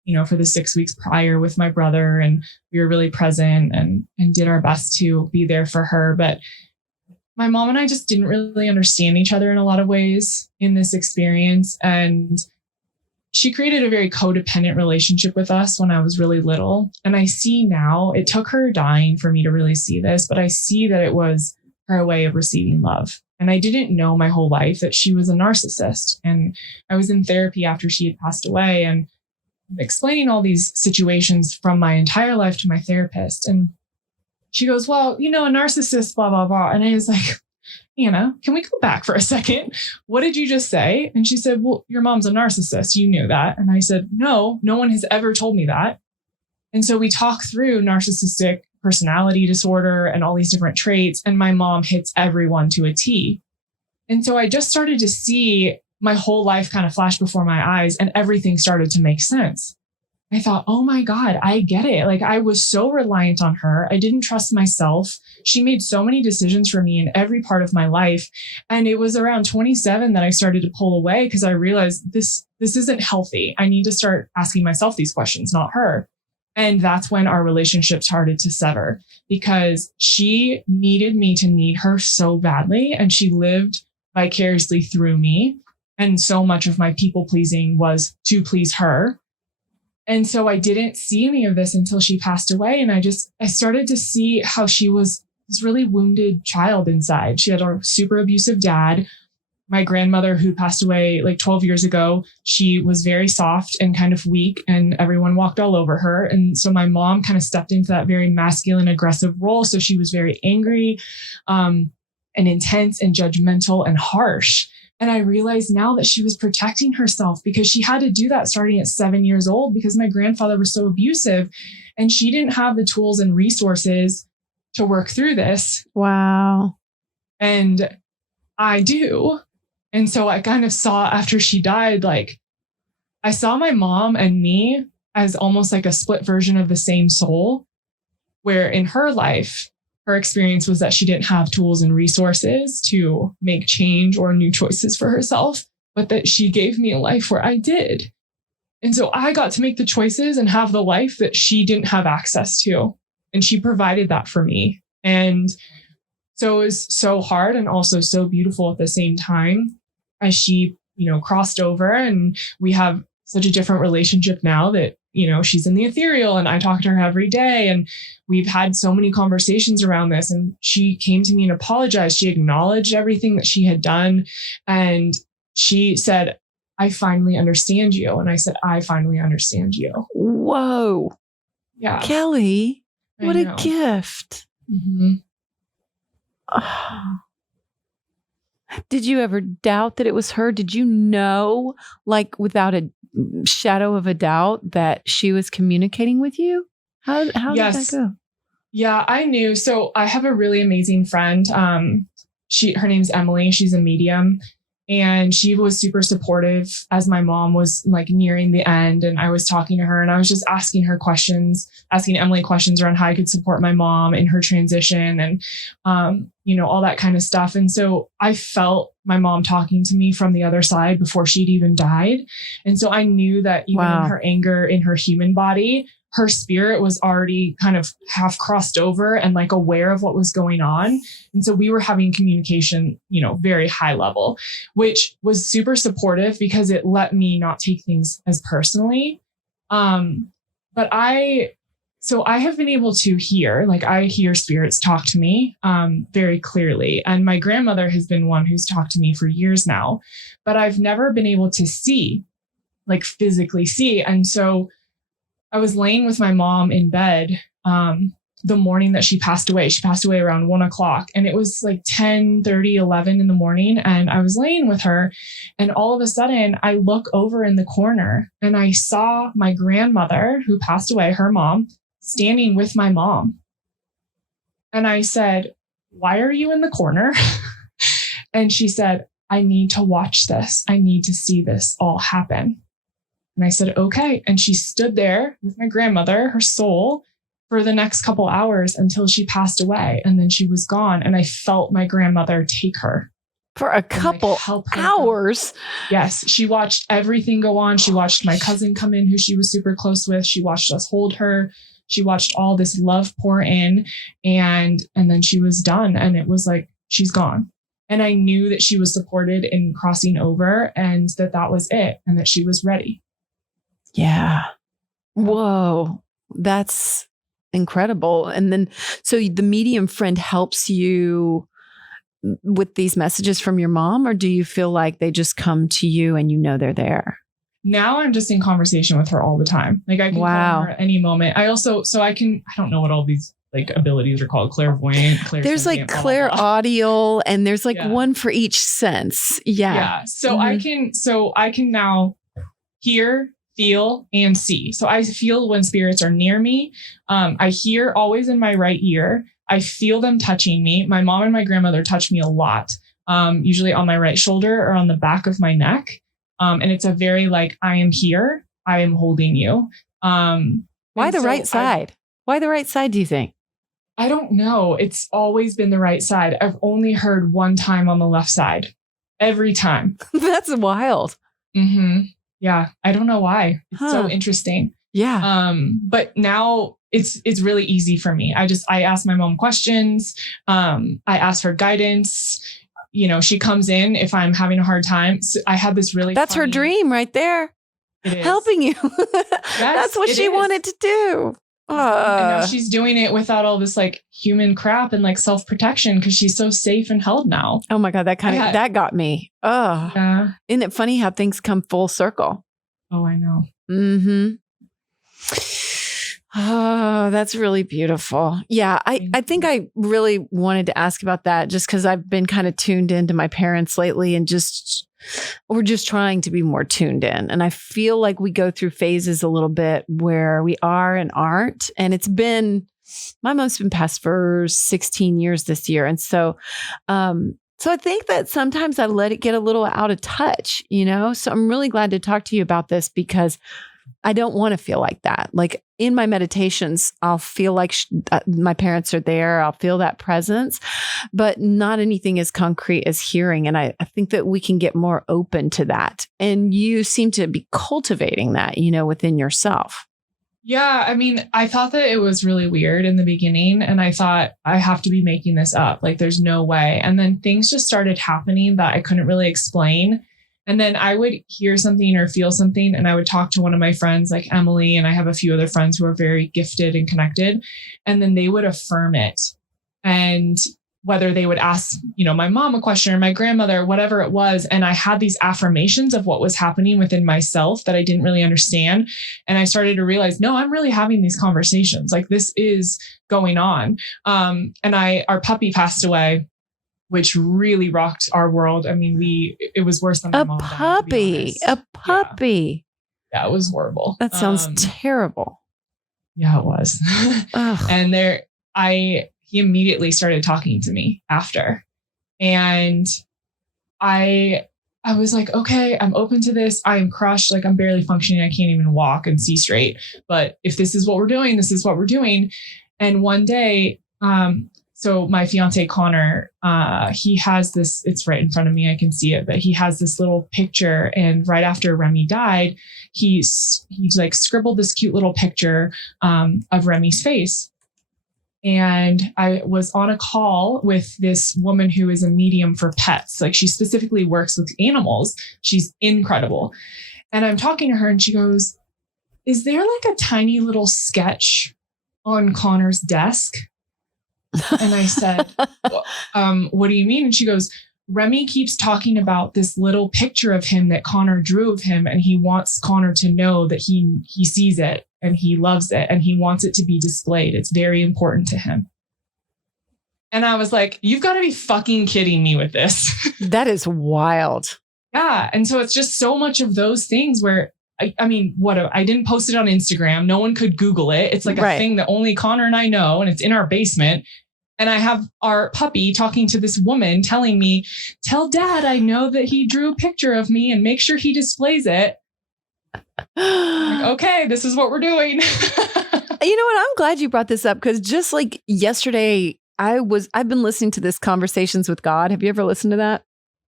for the 6 weeks prior with my brother, and we were really present and did our best to be there for her. But my mom and I just didn't really understand each other in a lot of ways in this experience. And she created a very codependent relationship with us when I was really little. And I see now, it took her dying for me to really see this, but I see that it was her way of receiving love. And I didn't know my whole life that she was a narcissist. And I was in therapy after she had passed away and explaining all these situations from my entire life to my therapist. And she goes, well, a narcissist, blah, blah, blah. And I was like, Anna, can we go back for a second? What did you just say? And she said, well, your mom's a narcissist. You knew that. And I said, no one has ever told me that. And so we talk through narcissistic personality disorder and all these different traits. And my mom hits everyone to a T. And so I just started to see my whole life kind of flash before my eyes, and everything started to make sense. I thought, oh my God, I get it. Like, I was so reliant on her. I didn't trust myself. She made so many decisions for me in every part of my life. And it was around 27 that I started to pull away because I realized this isn't healthy. I need to start asking myself these questions, not her. And that's when our relationship started to sever, because she needed me to need her so badly. And she lived vicariously through me. And so much of my people pleasing was to please her. And so I didn't see any of this until she passed away. And I started to see how she was this really wounded child inside. She had a super abusive dad. My grandmother, who passed away like 12 years ago, she was very soft and kind of weak, and everyone walked all over her. And so my mom kind of stepped into that very masculine, aggressive role. So she was very angry, and intense and judgmental and harsh. And I realized now that she was protecting herself because she had to do that starting at 7 years old because my grandfather was so abusive, and she didn't have the tools and resources to work through this. Wow. And I do. And so I kind of saw after she died, like, I saw my mom and me as almost like a split version of the same soul, where in her life, her experience was that she didn't have tools and resources to make change or new choices for herself, but that she gave me a life where I did. And so I got to make the choices and have the life that she didn't have access to. And she provided that for me. And so it was so hard and also so beautiful at the same time as she, crossed over, and we have such a different relationship now that, she's in the ethereal and I talk to her every day, and we've had so many conversations around this. And she came to me and apologized. She acknowledged everything that she had done. And she said, I finally understand you. And I said, I finally understand you. Whoa. Yeah. Kelli, what a know. gift. Mm-hmm. Did you ever doubt that it was her? Did you know, like without a shadow of a doubt, that she was communicating with you? How Yes. did that go? Yeah, I knew. So I have a really amazing friend. Her name's Emily. She's a medium. And she was super supportive as my mom was like nearing the end. And I was talking to her and I was just asking Emily questions around how I could support my mom in her transition and, all that kind of stuff. And so I felt my mom talking to me from the other side before she'd even died. And so I knew that even in her anger, in her human body, her spirit was already kind of half crossed over and like aware of what was going on. And so we were having communication, very high level, which was super supportive because it let me not take things as personally. But I have been able to hear, I hear spirits talk to me very clearly. And my grandmother has been one who's talked to me for years now, but I've never been able to see, physically see. And so I was laying with my mom in bed the morning that she passed away. She passed away around 1:00, and it was 10:30, 11 in the morning. And I was laying with her, and all of a sudden I look over in the corner and I saw my grandmother who passed away, her mom, standing with my mom. And I said, why are you in the corner? And she said, I need to watch this. I need to see this all happen. And I said, okay. And she stood there with my grandmother, her soul, for the next couple hours until she passed away. And then she was gone. And I felt my grandmother take her. For a couple hours. Yes. She watched everything go on. She watched my cousin come in who she was super close with. She watched us hold her. She watched all this love pour in, and then she was done. And it was like, she's gone. And I knew that she was supported in crossing over, and that was it, and that she was ready. Yeah. Whoa. That's incredible. And then, so the medium friend helps you with these messages from your mom, or do you feel like they just come to you and you know they're there? Now I'm just in conversation with her all the time. Like I can call her at any moment. I don't know what all these like abilities are called. Clairvoyant, there's like clairaudible, and there's like one for each sense. Yeah. Yeah. So I can now hear, feel, and see. So I feel when spirits are near me. I hear always in my right ear. I feel them touching me. My mom and my grandmother touch me a lot, usually on my right shoulder or on the back of my neck. And it's a very like, I am here. I am holding you. Why the right side? Why the right side, do you think? I don't know. It's always been the right side. I've only heard one time on the left side. Every time. That's wild. Mm-hmm. Yeah. I don't know why. It's so interesting. Yeah. But now it's really easy for me. I ask my mom questions. I ask for guidance. You know, she comes in if I'm having a hard time. So I had this really That's her dream right there. Helping you. Yes, that's what she wanted to do. And now she's doing it without all this like human crap and like self-protection because she's so safe and held now. Oh my God, that got me. Oh, yeah. Isn't it funny how things come full circle? Oh, I know. Mm-hmm. Oh, that's really beautiful. Yeah, I think I really wanted to ask about that just because I've been kind of tuned into my parents lately, and we're just trying to be more tuned in. And I feel like we go through phases a little bit where we are and aren't. And my mom's been passed for 16 years this year. And so I think that sometimes I let it get a little out of touch, you know? So I'm really glad to talk to you about this because I don't want to feel like that. Like in my meditations, I'll feel like my parents are there. I'll feel that presence, but not anything as concrete as hearing. And I think that we can get more open to that. And you seem to be cultivating that, you know, within yourself. Yeah. I mean, I thought that it was really weird in the beginning, and I thought I have to be making this up. Like there's no way. And then things just started happening that I couldn't really explain. And then I would hear something or feel something, and I would talk to one of my friends like Emily, and I have a few other friends who are very gifted and connected, and then they would affirm it. And whether they would ask, you know, my mom a question or my grandmother, whatever it was. And I had these affirmations of what was happening within myself that I didn't really understand. And I started to realize, no, I'm really having these conversations. Like this is going on. And our puppy passed away, which really rocked our world. I mean, it was worse than my mom. A puppy. Yeah, it was horrible. That sounds terrible. Yeah, it was. And he immediately started talking to me after. And I was like, okay, I'm open to this. I am crushed. Like I'm barely functioning. I can't even walk and see straight. But if this is what we're doing, this is what we're doing. And one day, so my fiance, Connor, he has this, it's right in front of me. I can see it, but he has this little picture. And right after Remy died, he's like scribbled this cute little picture of Remy's face. And I was on a call with this woman who is a medium for pets. Like she specifically works with animals. She's incredible. And I'm talking to her and she goes, is there like a tiny little sketch on Connor's desk? And I said, what do you mean? And she goes, Remy keeps talking about this little picture of him that Connor drew of him. And he wants Connor to know that he sees it and he loves it and he wants it to be displayed. It's very important to him. And I was like, you've got to be fucking kidding me with this. That is wild. Yeah. And so it's just so much of those things where I mean, I didn't post it on Instagram. No one could Google it. It's like a thing that only Connor and I know. And it's in our basement. And I have our puppy talking to this woman telling me, tell dad I know that he drew a picture of me and make sure he displays it. Like, okay, this is what we're doing. You know what? I'm glad you brought this up because just like yesterday, I've been listening to this Conversations with God. Have you ever listened to that?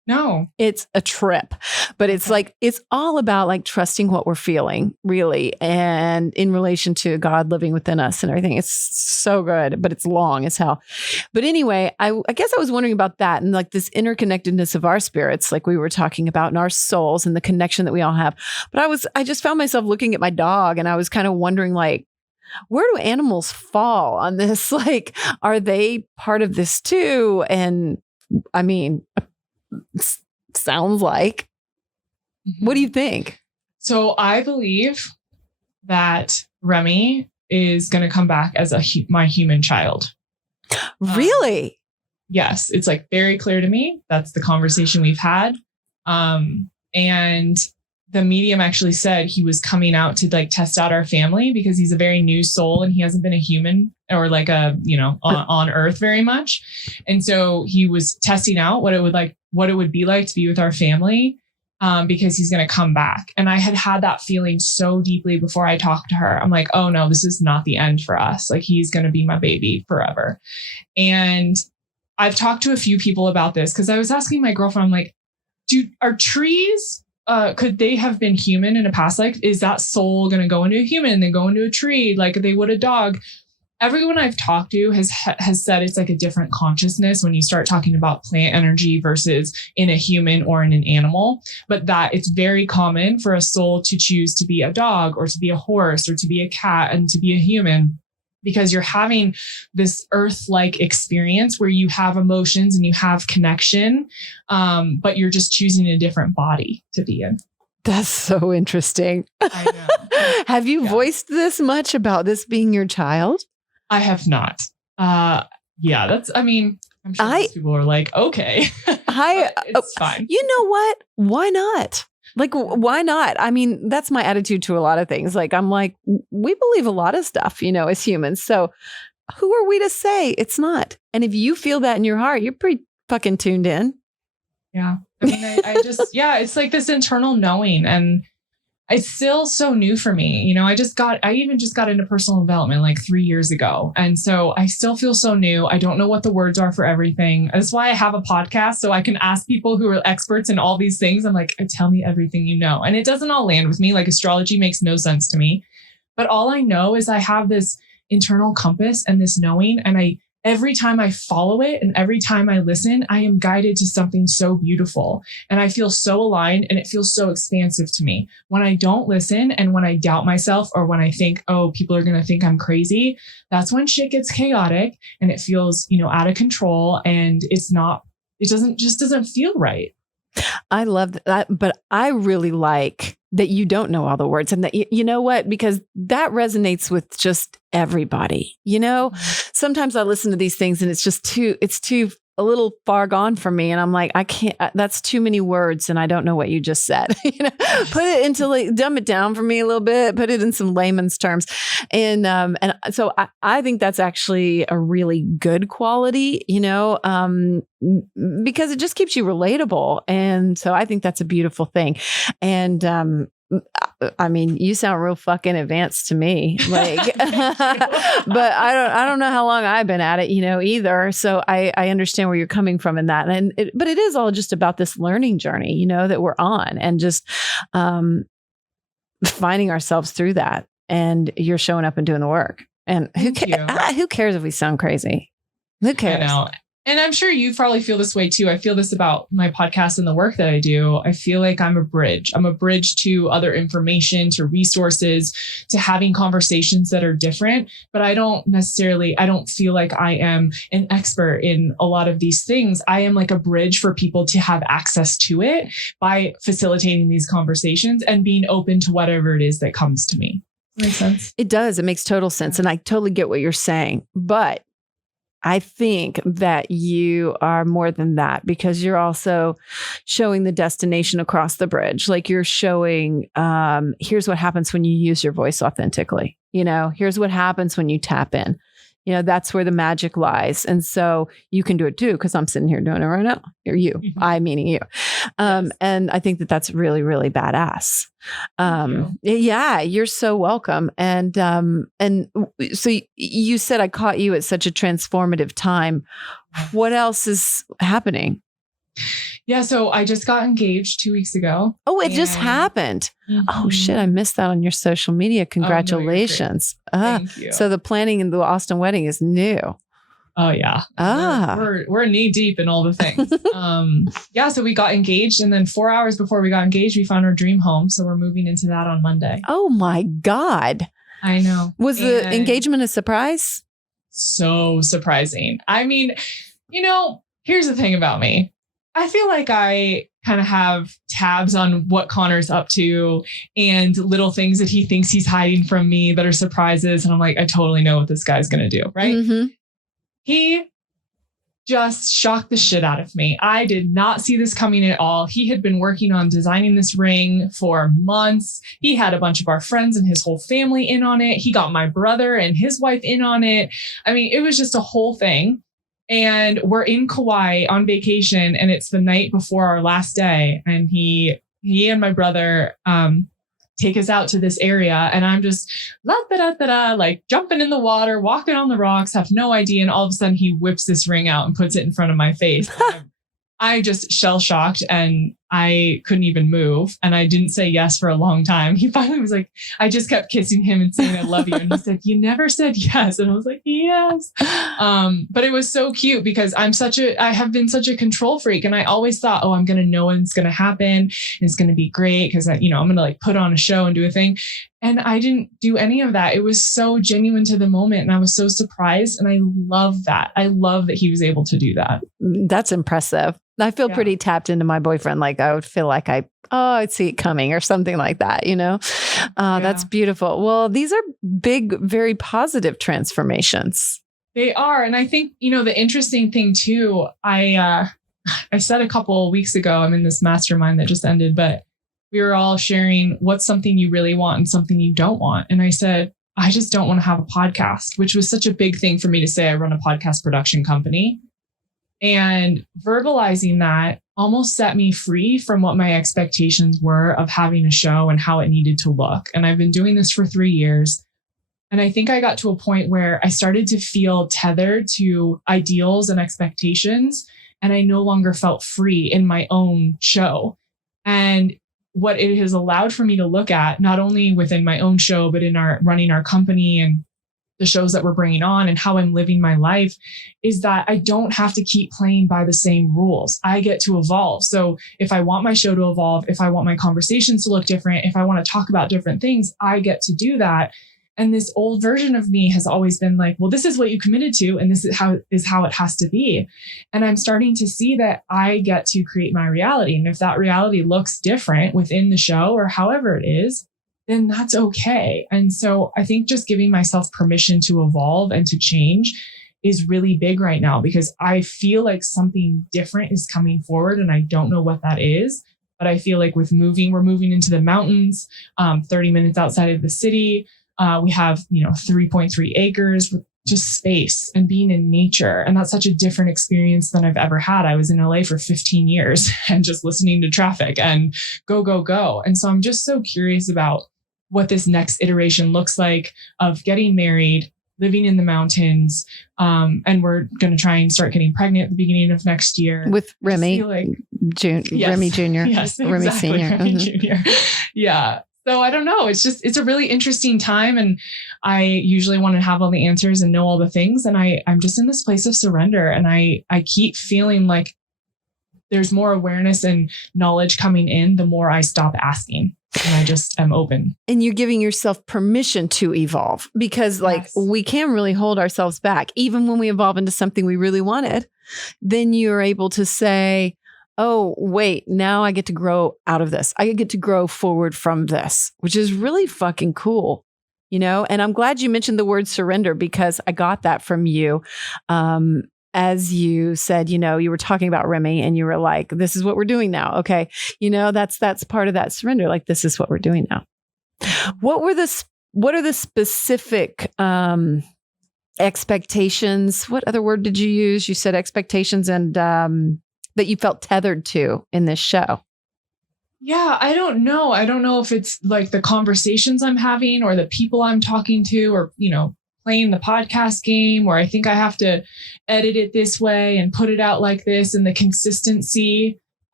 No. It's a trip, but it's like, it's all about like trusting what we're feeling really. And in relation to God living within us and everything, it's so good, but it's long as hell. But anyway, I guess I was wondering about that and like this interconnectedness of our spirits, like we were talking about, and our souls and the connection that we all have. But I just found myself looking at my dog and I was kind of wondering like, where do animals fall on this? Like, are they part of this too? And I mean, sounds like. What do you think? So I believe that Remy is going to come back as my human child. Really? Yes. It's like very clear to me. That's the conversation we've had. And the medium actually said he was coming out to like test out our family because he's a very new soul and he hasn't been a human or like on earth very much. And so he was testing out what it would be like to be with our family, because he's going to come back. And I had that feeling so deeply before I talked to her. I'm like, oh no, this is not the end for us. Like he's going to be my baby forever. And I've talked to a few people about this because I was asking my girlfriend, I'm like, are trees, could they have been human in a past life? Is that soul going to go into a human and then go into a tree like they would a dog? Everyone I've talked to has said it's like a different consciousness when you start talking about plant energy versus in a human or in an animal, but that it's very common for a soul to choose to be a dog or to be a horse or to be a cat and to be a human, because you're having this earth-like experience where you have emotions and you have connection, but you're just choosing a different body to be in. That's so interesting. I know. Have you voiced this much about this being your child? I have not. I'm sure most people are like, okay, it's fine. You know what? Why not? Like, why not? I mean, that's my attitude to a lot of things. Like, I'm like, we believe a lot of stuff, as humans. So who are we to say it's not? And if you feel that in your heart, you're pretty fucking tuned in. Yeah. I mean, I just, it's like this internal knowing, and it's still so new for me. I even just got into personal development like 3 years ago. And so I still feel so new. I don't know what the words are for everything. That's why I have a podcast. So I can ask people who are experts in all these things. I'm like, tell me everything you know. And it doesn't all land with me. Like astrology makes no sense to me. But all I know is I have this internal compass and this knowing. And every time I follow it and every time I listen, I am guided to something so beautiful. And I feel so aligned and it feels so expansive to me. When I don't listen and when I doubt myself or when I think, oh, people are going to think I'm crazy, that's when shit gets chaotic and it feels, out of control, and it doesn't feel right. I love that, but I really like that you don't know all the words, and that you know what, because that resonates with just everybody. Sometimes I listen to these things and it's too a little far gone for me, and I'm like, I can't. That's too many words, and I don't know what you just said. Put it into dumb it down for me a little bit. Put it in some layman's terms, and so I think that's actually a really good quality, because it just keeps you relatable, and so I think that's a beautiful thing, and I mean, you sound real fucking advanced to me, like, but I don't know how long I've been at it, either. So I understand where you're coming from in that. But it is all just about this learning journey, that we're on, and just finding ourselves through that. And you're showing up and doing the work. And who cares if we sound crazy? Who cares? I know. And I'm sure you probably feel this way too. I feel this about my podcast and the work that I do. I feel like I'm a bridge. I'm a bridge to other information, to resources, to having conversations that are different. But I don't feel like I am an expert in a lot of these things. I am like a bridge for people to have access to it by facilitating these conversations and being open to whatever it is that comes to me. Makes sense? It does. It makes total sense. And I totally get what you're saying. But I think that you are more than that, because you're also showing the destination across the bridge. Like you're showing, here's what happens when you use your voice authentically. Here's what happens when you tap in. That's where the magic lies. And so you can do it too, because I'm sitting here doing it right now. Or you, I meaning you. Yes. And I think that that's really, really badass. Yeah, you're so welcome. And so you said I caught you at such a transformative time. What else is happening? Yeah. So I just got engaged 2 weeks ago. Oh, it just happened. Oh shit. I missed that on your social media. Congratulations. Thank you. So the planning in the Austin wedding is new. Oh yeah. We're knee deep in all the things. Yeah. So we got engaged, and then 4 hours before we got engaged, we found our dream home. So we're moving into that on Monday. Oh my God. I know. Was the engagement a surprise? So surprising. I mean, here's the thing about me. I feel like I kind of have tabs on what Connor's up to and little things that he thinks he's hiding from me that are surprises. And I'm like, I totally know what this guy's going to do. Right. Mm-hmm. He just shocked the shit out of me. I did not see this coming at all. He had been working on designing this ring for months. He had a bunch of our friends and his whole family in on it. He got my brother and his wife in on it. I mean, it was just a whole thing. And we're in Kauai on vacation, and it's the night before our last day. And he and my brother take us out to this area, and I'm just like jumping in the water, walking on the rocks, have no idea. And all of a sudden he whips this ring out and puts it in front of my face. I just shell shocked, and I couldn't even move. And I didn't say yes for a long time. He finally was like, I just kept kissing him and saying, I love you. And he said, you never said yes. And I was like, yes. But it was so cute because I have been such a control freak. And I always thought, I'm going to know what's going to happen. It's going to be great because I'm going to like put on a show and do a thing. And I didn't do any of that. It was so genuine to the moment. And I was so surprised. And I love that. I love that he was able to do that. That's impressive. I feel pretty tapped into my boyfriend. Like I would feel like I'd see it coming or something like that, That's beautiful. Well, these are big, very positive transformations. They are. And I think, the interesting thing too, I said a couple of weeks ago, I'm in this mastermind that just ended, but we were all sharing what's something you really want and something you don't want. And I said, I just don't want to have a podcast, which was such a big thing for me to say. I run a podcast production company. And verbalizing that almost set me free from what my expectations were of having a show and how it needed to look. And I've been doing this for 3 years. And I think I got to a point where I started to feel tethered to ideals and expectations. And I no longer felt free in my own show. And what it has allowed for me to look at, not only within my own show, but in running our company and the shows that we're bringing on and how I'm living my life, is that I don't have to keep playing by the same rules. I get to evolve. So if I want my show to evolve, if I want my conversations to look different, if I want to talk about different things, I get to do that. And this old version of me has always been like, well, this is what you committed to, and this is how it has to be. And I'm starting to see that I get to create my reality. And if that reality looks different within the show or however it is, then that's okay. And so I think just giving myself permission to evolve and to change is really big right now, because I feel like something different is coming forward and I don't know what that is. But I feel like we're moving into the mountains, 30 minutes outside of the city. We have, 3.3 acres, just space and being in nature. And that's such a different experience than I've ever had. I was in LA for 15 years and just listening to traffic and go, go, go. And so I'm just so curious about what this next iteration looks like of getting married, living in the mountains. And we're going to try and start getting pregnant at the beginning of next year. With Remy, Remy Jr. Yes, Remy exactly, Sr. Remy Jr. Yeah. So I don't know. It's a really interesting time. And I usually want to have all the answers and know all the things. And I'm just in this place of surrender. And I keep feeling like there's more awareness and knowledge coming in the more I stop asking. And I just am open. And you're giving yourself permission to evolve, because we can really hold ourselves back. Even when we evolve into something we really wanted, then you're able to say, oh, wait, now I get to grow out of this. I get to grow forward from this, which is really fucking cool, And I'm glad you mentioned the word surrender, because I got that from you. As you said, you were talking about Remy and you were like, this is what we're doing now. Okay. That's part of that surrender. Like, this is what we're doing now. What are the specific expectations? What other word did you use? You said expectations and that you felt tethered to in this show. Yeah, I don't know. I don't know if it's like the conversations I'm having or the people I'm talking to, or, playing the podcast game, where I think I have to edit it this way and put it out like this, and the consistency.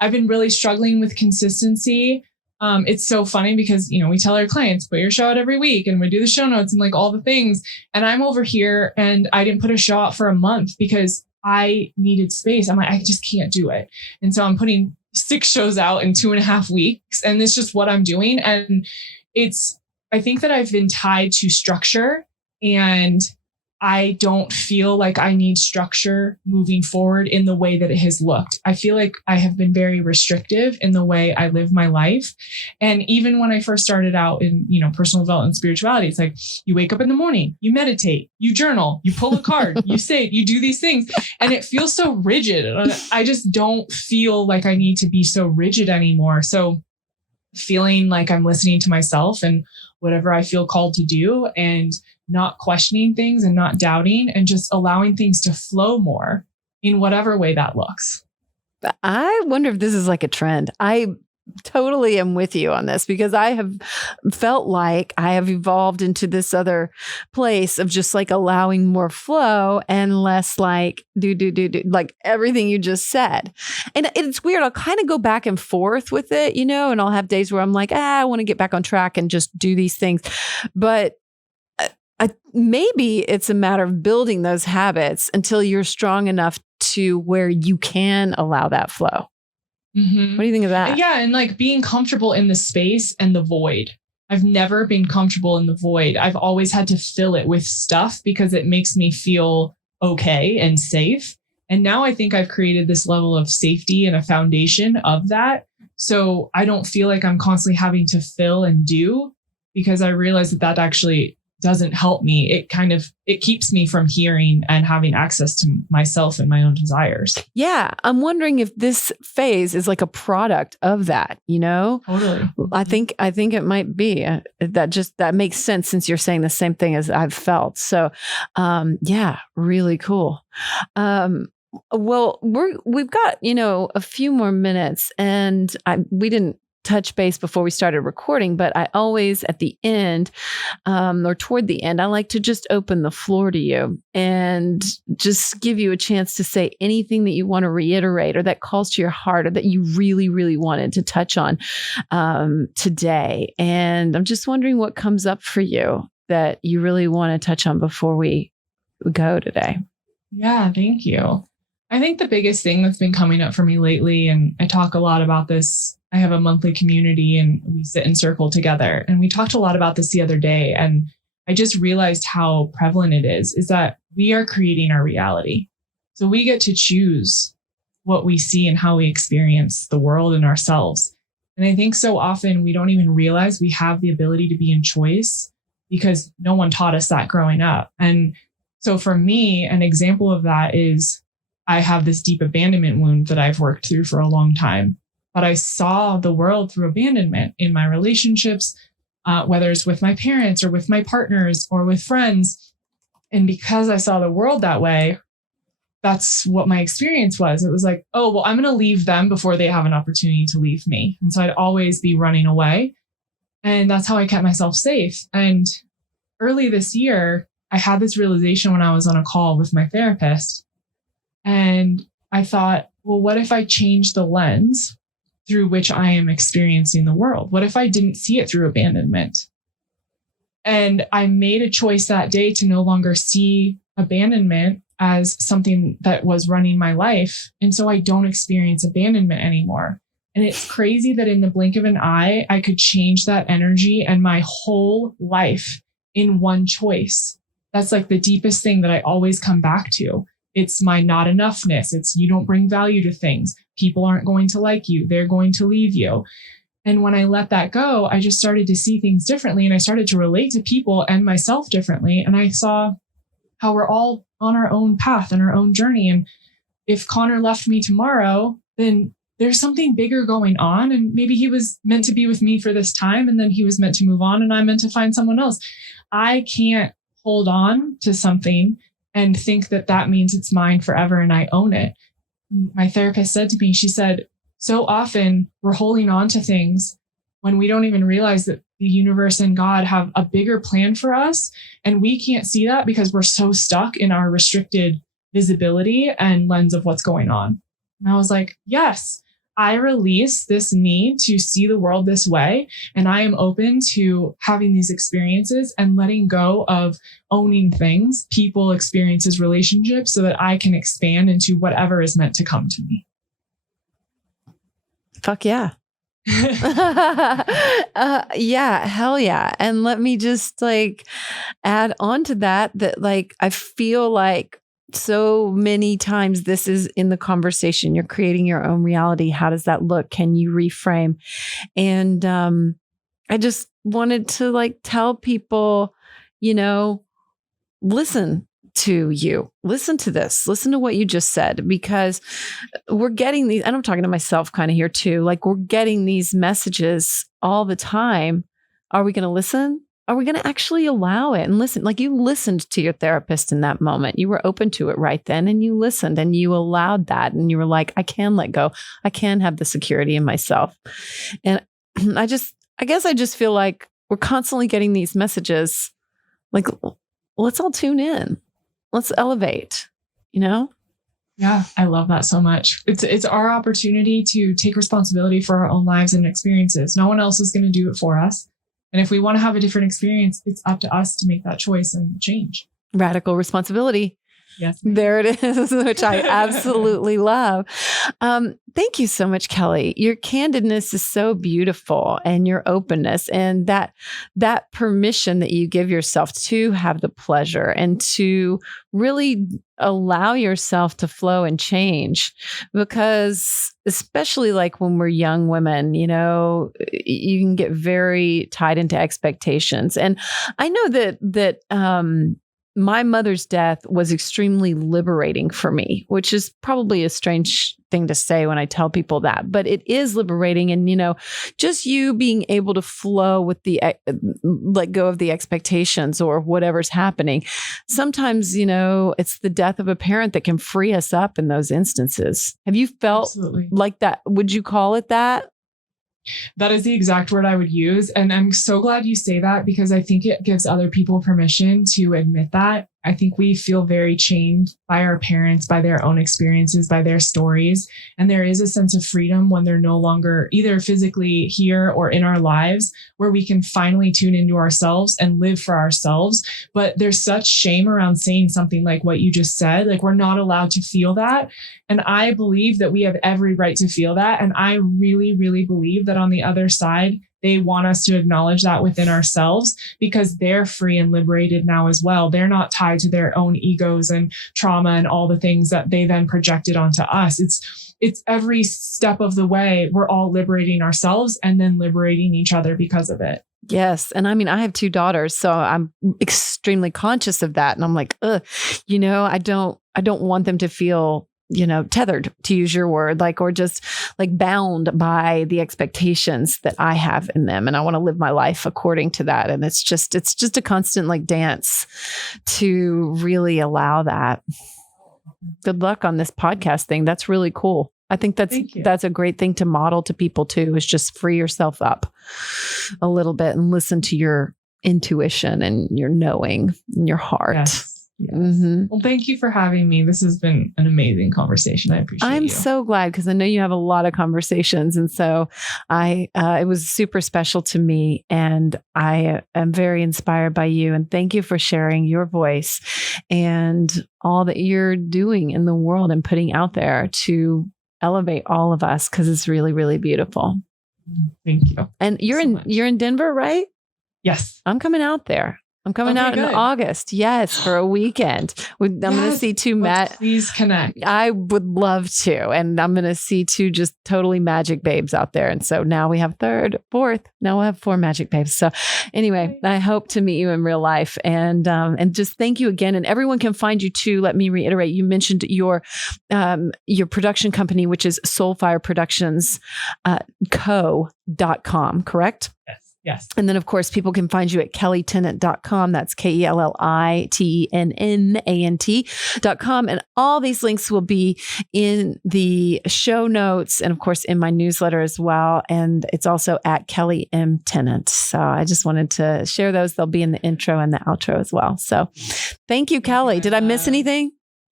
I've been really struggling with consistency. It's so funny because, we tell our clients, put your show out every week and we do the show notes and like all the things. And I'm over here and I didn't put a show out for a month because I needed space. I'm like, I just can't do it. And so I'm putting 6 shows out in 2.5 weeks. And it's just what I'm doing. And I think that I've been tied to structure, and I don't feel like I need structure moving forward in the way that it has looked. I feel like I have been very restrictive in the way I live my life. And even when I first started out in, personal development and spirituality, it's like you wake up in the morning, you meditate, you journal, you pull a card, you say, you do these things, and it feels so rigid. I just don't feel like I need to be so rigid anymore. So feeling like I'm listening to myself and whatever I feel called to do, and not questioning things and not doubting, and just allowing things to flow more in whatever way that looks. I wonder if this is like a trend. I totally am with you on this, because I have felt like I have evolved into this other place of just like allowing more flow and less like do, like everything you just said. And it's weird. I'll kind of go back and forth with it, and I'll have days where I'm like, I want to get back on track and just do these things. But maybe it's a matter of building those habits until you're strong enough to where you can allow that flow. Mm-hmm. What do you think of that? Yeah. And like being comfortable in the space and the void. I've never been comfortable in the void. I've always had to fill it with stuff because it makes me feel okay and safe. And now I think I've created this level of safety and a foundation of that. So I don't feel like I'm constantly having to fill and do, because I realize that actually doesn't help me. It keeps me from hearing and having access to myself and my own desires. Yeah. I'm wondering if this phase is like a product of that, Totally. I think it might be that makes sense, since you're saying the same thing as I've felt. So, yeah, really cool. Well, we've got, a few more minutes, and we didn't touch base before we started recording, but I always at the end, or toward the end, I like to just open the floor to you and just give you a chance to say anything that you want to reiterate, or that calls to your heart, or that you really, really wanted to touch on today. And I'm just wondering what comes up for you that you really want to touch on before we go today. Yeah, thank you. I think the biggest thing that's been coming up for me lately, and I talk a lot about this, I have a monthly community and we sit in circle together. And we talked a lot about this the other day. And I just realized how prevalent it is that we are creating our reality. So we get to choose what we see and how we experience the world and ourselves. And I think so often we don't even realize we have the ability to be in choice, because no one taught us that growing up. And so for me, an example of that is I have this deep abandonment wound that I've worked through for a long time. But I saw the world through abandonment in my relationships, whether it's with my parents or with my partners or with friends. And because I saw the world that way, that's what my experience was. It was like, oh, well, I'm going to leave them before they have an opportunity to leave me. And so I'd always be running away. And that's how I kept myself safe. And early this year, I had this realization when I was on a call with my therapist. And I thought, well, what if I change the lens through which I am experiencing the world? What if I didn't see it through abandonment? And I made a choice that day to no longer see abandonment as something that was running my life. And so I don't experience abandonment anymore. And it's crazy that in the blink of an eye, I could change that energy and my whole life in one choice. That's like the deepest thing that I always come back to. It's my not enoughness. It's you don't bring value to things. People aren't going to like you. They're going to leave you. And when I let that go, I just started to see things differently. And I started to relate to people and myself differently. And I saw how we're all on our own path and our own journey. And if Connor left me tomorrow, then there's something bigger going on. And maybe he was meant to be with me for this time. And then he was meant to move on. And I'm meant to find someone else. I can't hold on to something and think that means it's mine forever and I own it. My therapist said to me, she said, so often we're holding on to things when we don't even realize that the universe and God have a bigger plan for us. And we can't see that because we're so stuck in our restricted visibility and lens of what's going on. And I was like, yes, I release this need to see the world this way. And I am open to having these experiences and letting go of owning things, people, experiences, relationships, so that I can expand into whatever is meant to come to me. Fuck yeah. Yeah, hell yeah. And let me just like add on to that like I feel like so many times this is in the conversation. You're creating your own reality. How does that look? Can you reframe? And I just wanted to like tell people, listen to you, listen to this, listen to what you just said, because we're getting these, and I'm talking to myself kind of here too, like we're getting these messages all the time. Are we going to listen? Are we going to actually allow it and listen? Like you listened to your therapist in that moment. You were open to it right then and you listened and you allowed that. And you were like, I can let go. I can have the security in myself. And I guess I just feel like we're constantly getting these messages like, let's all tune in. Let's elevate, Yeah, I love that so much. It's our opportunity to take responsibility for our own lives and experiences. No one else is going to do it for us. And if we want to have a different experience, it's up to us to make that choice and change. Radical responsibility. Yes. There it is, which I absolutely love. Thank you so much, Kelli. Your candidness is so beautiful, and your openness and that permission that you give yourself to have the pleasure and to really allow yourself to flow and change. Because especially like when we're young women, you can get very tied into expectations. And I know that my mother's death was extremely liberating for me, which is probably a strange thing to say when I tell people that, but it is liberating. And, just you being able to flow with let go of the expectations or whatever's happening. Sometimes, it's the death of a parent that can free us up in those instances. Have you felt Absolutely. Like that? Would you call it that? That is the exact word I would use. And I'm so glad you say that, because I think it gives other people permission to admit that. I think we feel very chained by our parents, by their own experiences, by their stories. And there is a sense of freedom when they're no longer either physically here or in our lives, where we can finally tune into ourselves and live for ourselves. But there's such shame around saying something like what you just said, like we're not allowed to feel that. And I believe that we have every right to feel that. And I really, really believe that on the other side, they want us to acknowledge that within ourselves, because they're free and liberated now as well. They're not tied to their own egos and trauma and all the things that they then projected onto us. It's every step of the way. We're all liberating ourselves and then liberating each other because of it. Yes. And I mean, I have 2 daughters, so I'm extremely conscious of that. And I'm like, I don't want them to feel tethered, to use your word, or just bound by the expectations that I have in them. And I want to live my life according to that. And it's just a constant dance to really allow that. Good luck on this podcast thing. That's really cool. I think that's a great thing to model to people too, is just free yourself up a little bit and listen to your intuition and your knowing and your heart. Yes. Yes. Mm-hmm. Well, thank you for having me. This has been an amazing conversation. I appreciate it. I'm so glad, because I know you have a lot of conversations. And so it was super special to me, and I am very inspired by you. And thank you for sharing your voice and all that you're doing in the world and putting out there to elevate all of us, because it's really, really beautiful. Thank you. And you're in Denver, right? Yes. I'm coming out there. I'm coming out in August. Yes, for a weekend. I'm going to see 2 Please connect. I would love to. And I'm going to see 2 just totally magic babes out there. And so now we have 3rd, 4th. Now we'll have 4 magic babes. So anyway, I hope to meet you in real life. And just thank you again. And everyone can find you too. Let me reiterate. You mentioned your production company, which is Soulfire Productions co.com, correct? Yes. Yes. And then, of course, people can find you at kellitennant.com. That's KELLITENNANT.com. And all these links will be in the show notes and, of course, in my newsletter as well. And it's also at Kelli M. Tennant. So I just wanted to share those. They'll be in the intro and the outro as well. So thank you, Kelli. Did I miss anything?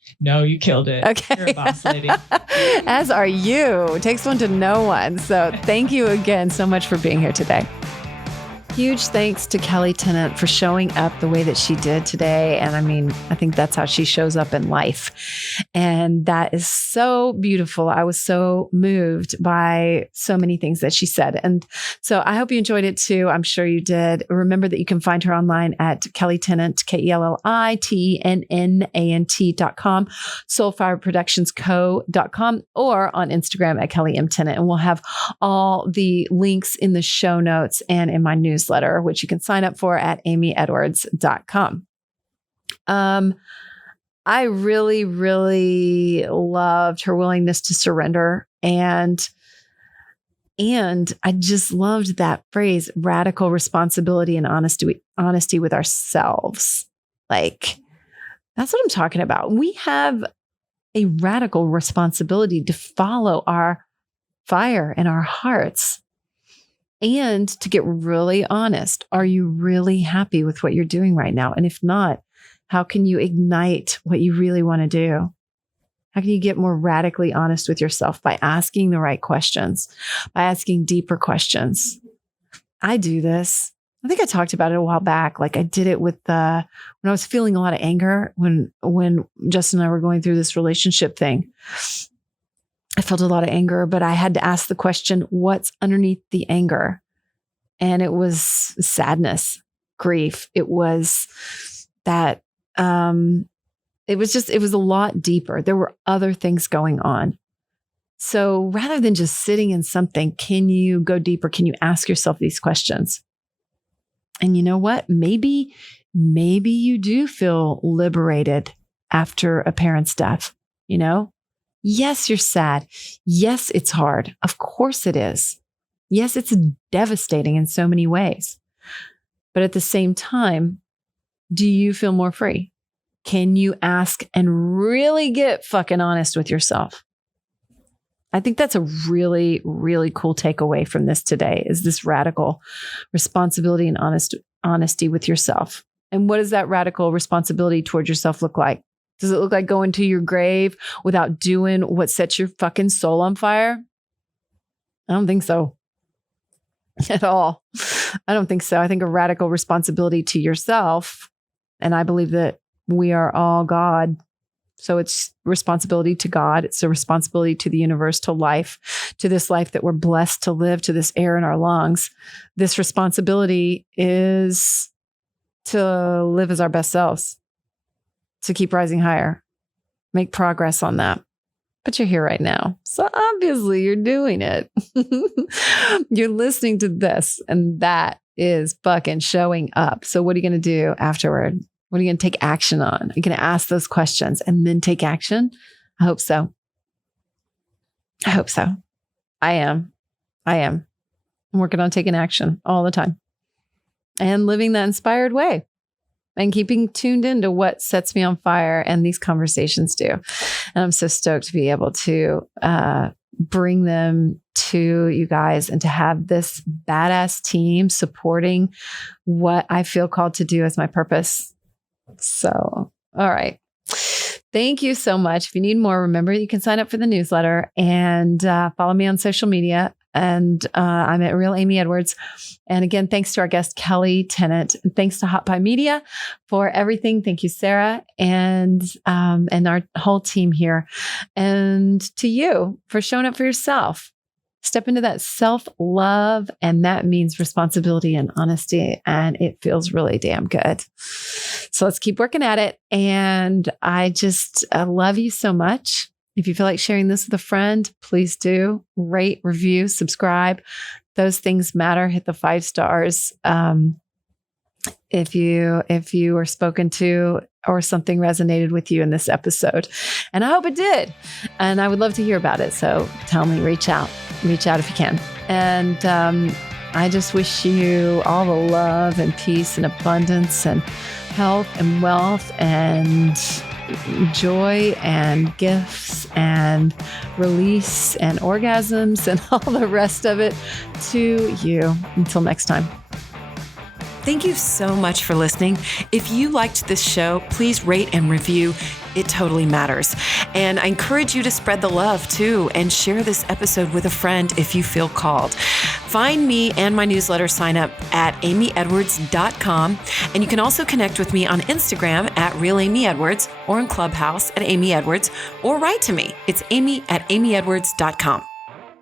No, you killed it. Okay. You're a boss lady. As are you. It takes one to know one. So thank you again so much for being here today. Huge thanks to Kelli Tennant for showing up the way that she did today. And I mean, I think that's how she shows up in life. And that is so beautiful. I was so moved by so many things that she said. And so I hope you enjoyed it too. I'm sure you did. Remember that you can find her online at Kelli Tennant, KelliTennant.com, soulfireproductionsco.com, or on Instagram at Kelli M. Tennant. And we'll have all the links in the show notes and in my newsletter, which you can sign up for at amyedwards.com. I really, really loved her willingness to surrender. And I just loved that phrase, radical responsibility and honesty with ourselves. Like, that's what I'm talking about. We have a radical responsibility to follow our fire in our hearts. And to get really honest, are you really happy with what you're doing right now? And if not, how can you ignite what you really want to do? How can you get more radically honest with yourself? By asking the right questions, by asking deeper questions. I do this. I think I talked about it a while back. Like I did it with when I was feeling a lot of anger when Justin and I were going through this relationship thing. I felt a lot of anger, but I had to ask the question, what's underneath the anger? And it was sadness, grief. It was that, it was a lot deeper. There were other things going on. So rather than just sitting in something, can you go deeper? Can you ask yourself these questions? And you know what? Maybe you do feel liberated after a parent's death, you know? Yes, you're sad. Yes, it's hard. Of course it is. Yes, it's devastating in so many ways. But at the same time, do you feel more free? Can you ask and really get fucking honest with yourself? I think that's a really, really cool takeaway from this today is this radical responsibility and honesty with yourself. And what does that radical responsibility toward yourself look like? Does it look like going to your grave without doing what sets your fucking soul on fire? I don't think so at all. I don't think so. I think a radical responsibility to yourself, and I believe that we are all God. So it's responsibility to God. It's a responsibility to the universe, to life, to this life that we're blessed to live, to this air in our lungs. This responsibility is to live as our best selves, to keep rising higher, make progress on that. But you're here right now. So obviously you're doing it. You're listening to this, and that is fucking showing up. So what are you going to do afterward? What are you going to take action on? Are you going to ask those questions and then take action? I hope so. I hope so. I am. I'm working on taking action all the time and living that inspired way. And keeping tuned into what sets me on fire, and these conversations do. And I'm so stoked to be able to bring them to you guys and to have this badass team supporting what I feel called to do as my purpose. So, all right. Thank you so much. If you need more, remember you can sign up for the newsletter and follow me on social media. And I'm at Real Amy Edwards. And again, thanks to our guest, Kelli Tennant. And thanks to Hot Pie Media for everything. Thank you, Sarah, and our whole team here. And to you for showing up for yourself. Step into that self-love, and that means responsibility and honesty. And it feels really damn good. So let's keep working at it. And I love you so much. If you feel like sharing this with a friend, please do. Rate, review, subscribe. Those things matter. Hit the 5 stars. If you were spoken to or something resonated with you in this episode. And I hope it did. And I would love to hear about it. So tell me, reach out if you can. And I just wish you all the love and peace and abundance and health and wealth and joy and gifts and release and orgasms and all the rest of it to you. Until next time. Thank you so much for listening. If you liked this show, please rate and review. It totally matters. And I encourage you to spread the love too and share this episode with a friend if you feel called. Find me and my newsletter sign up at amyedwards.com. And you can also connect with me on Instagram at RealAmyEdwards or in Clubhouse at Amy Edwards, or write to me. It's amy@amyedwards.com.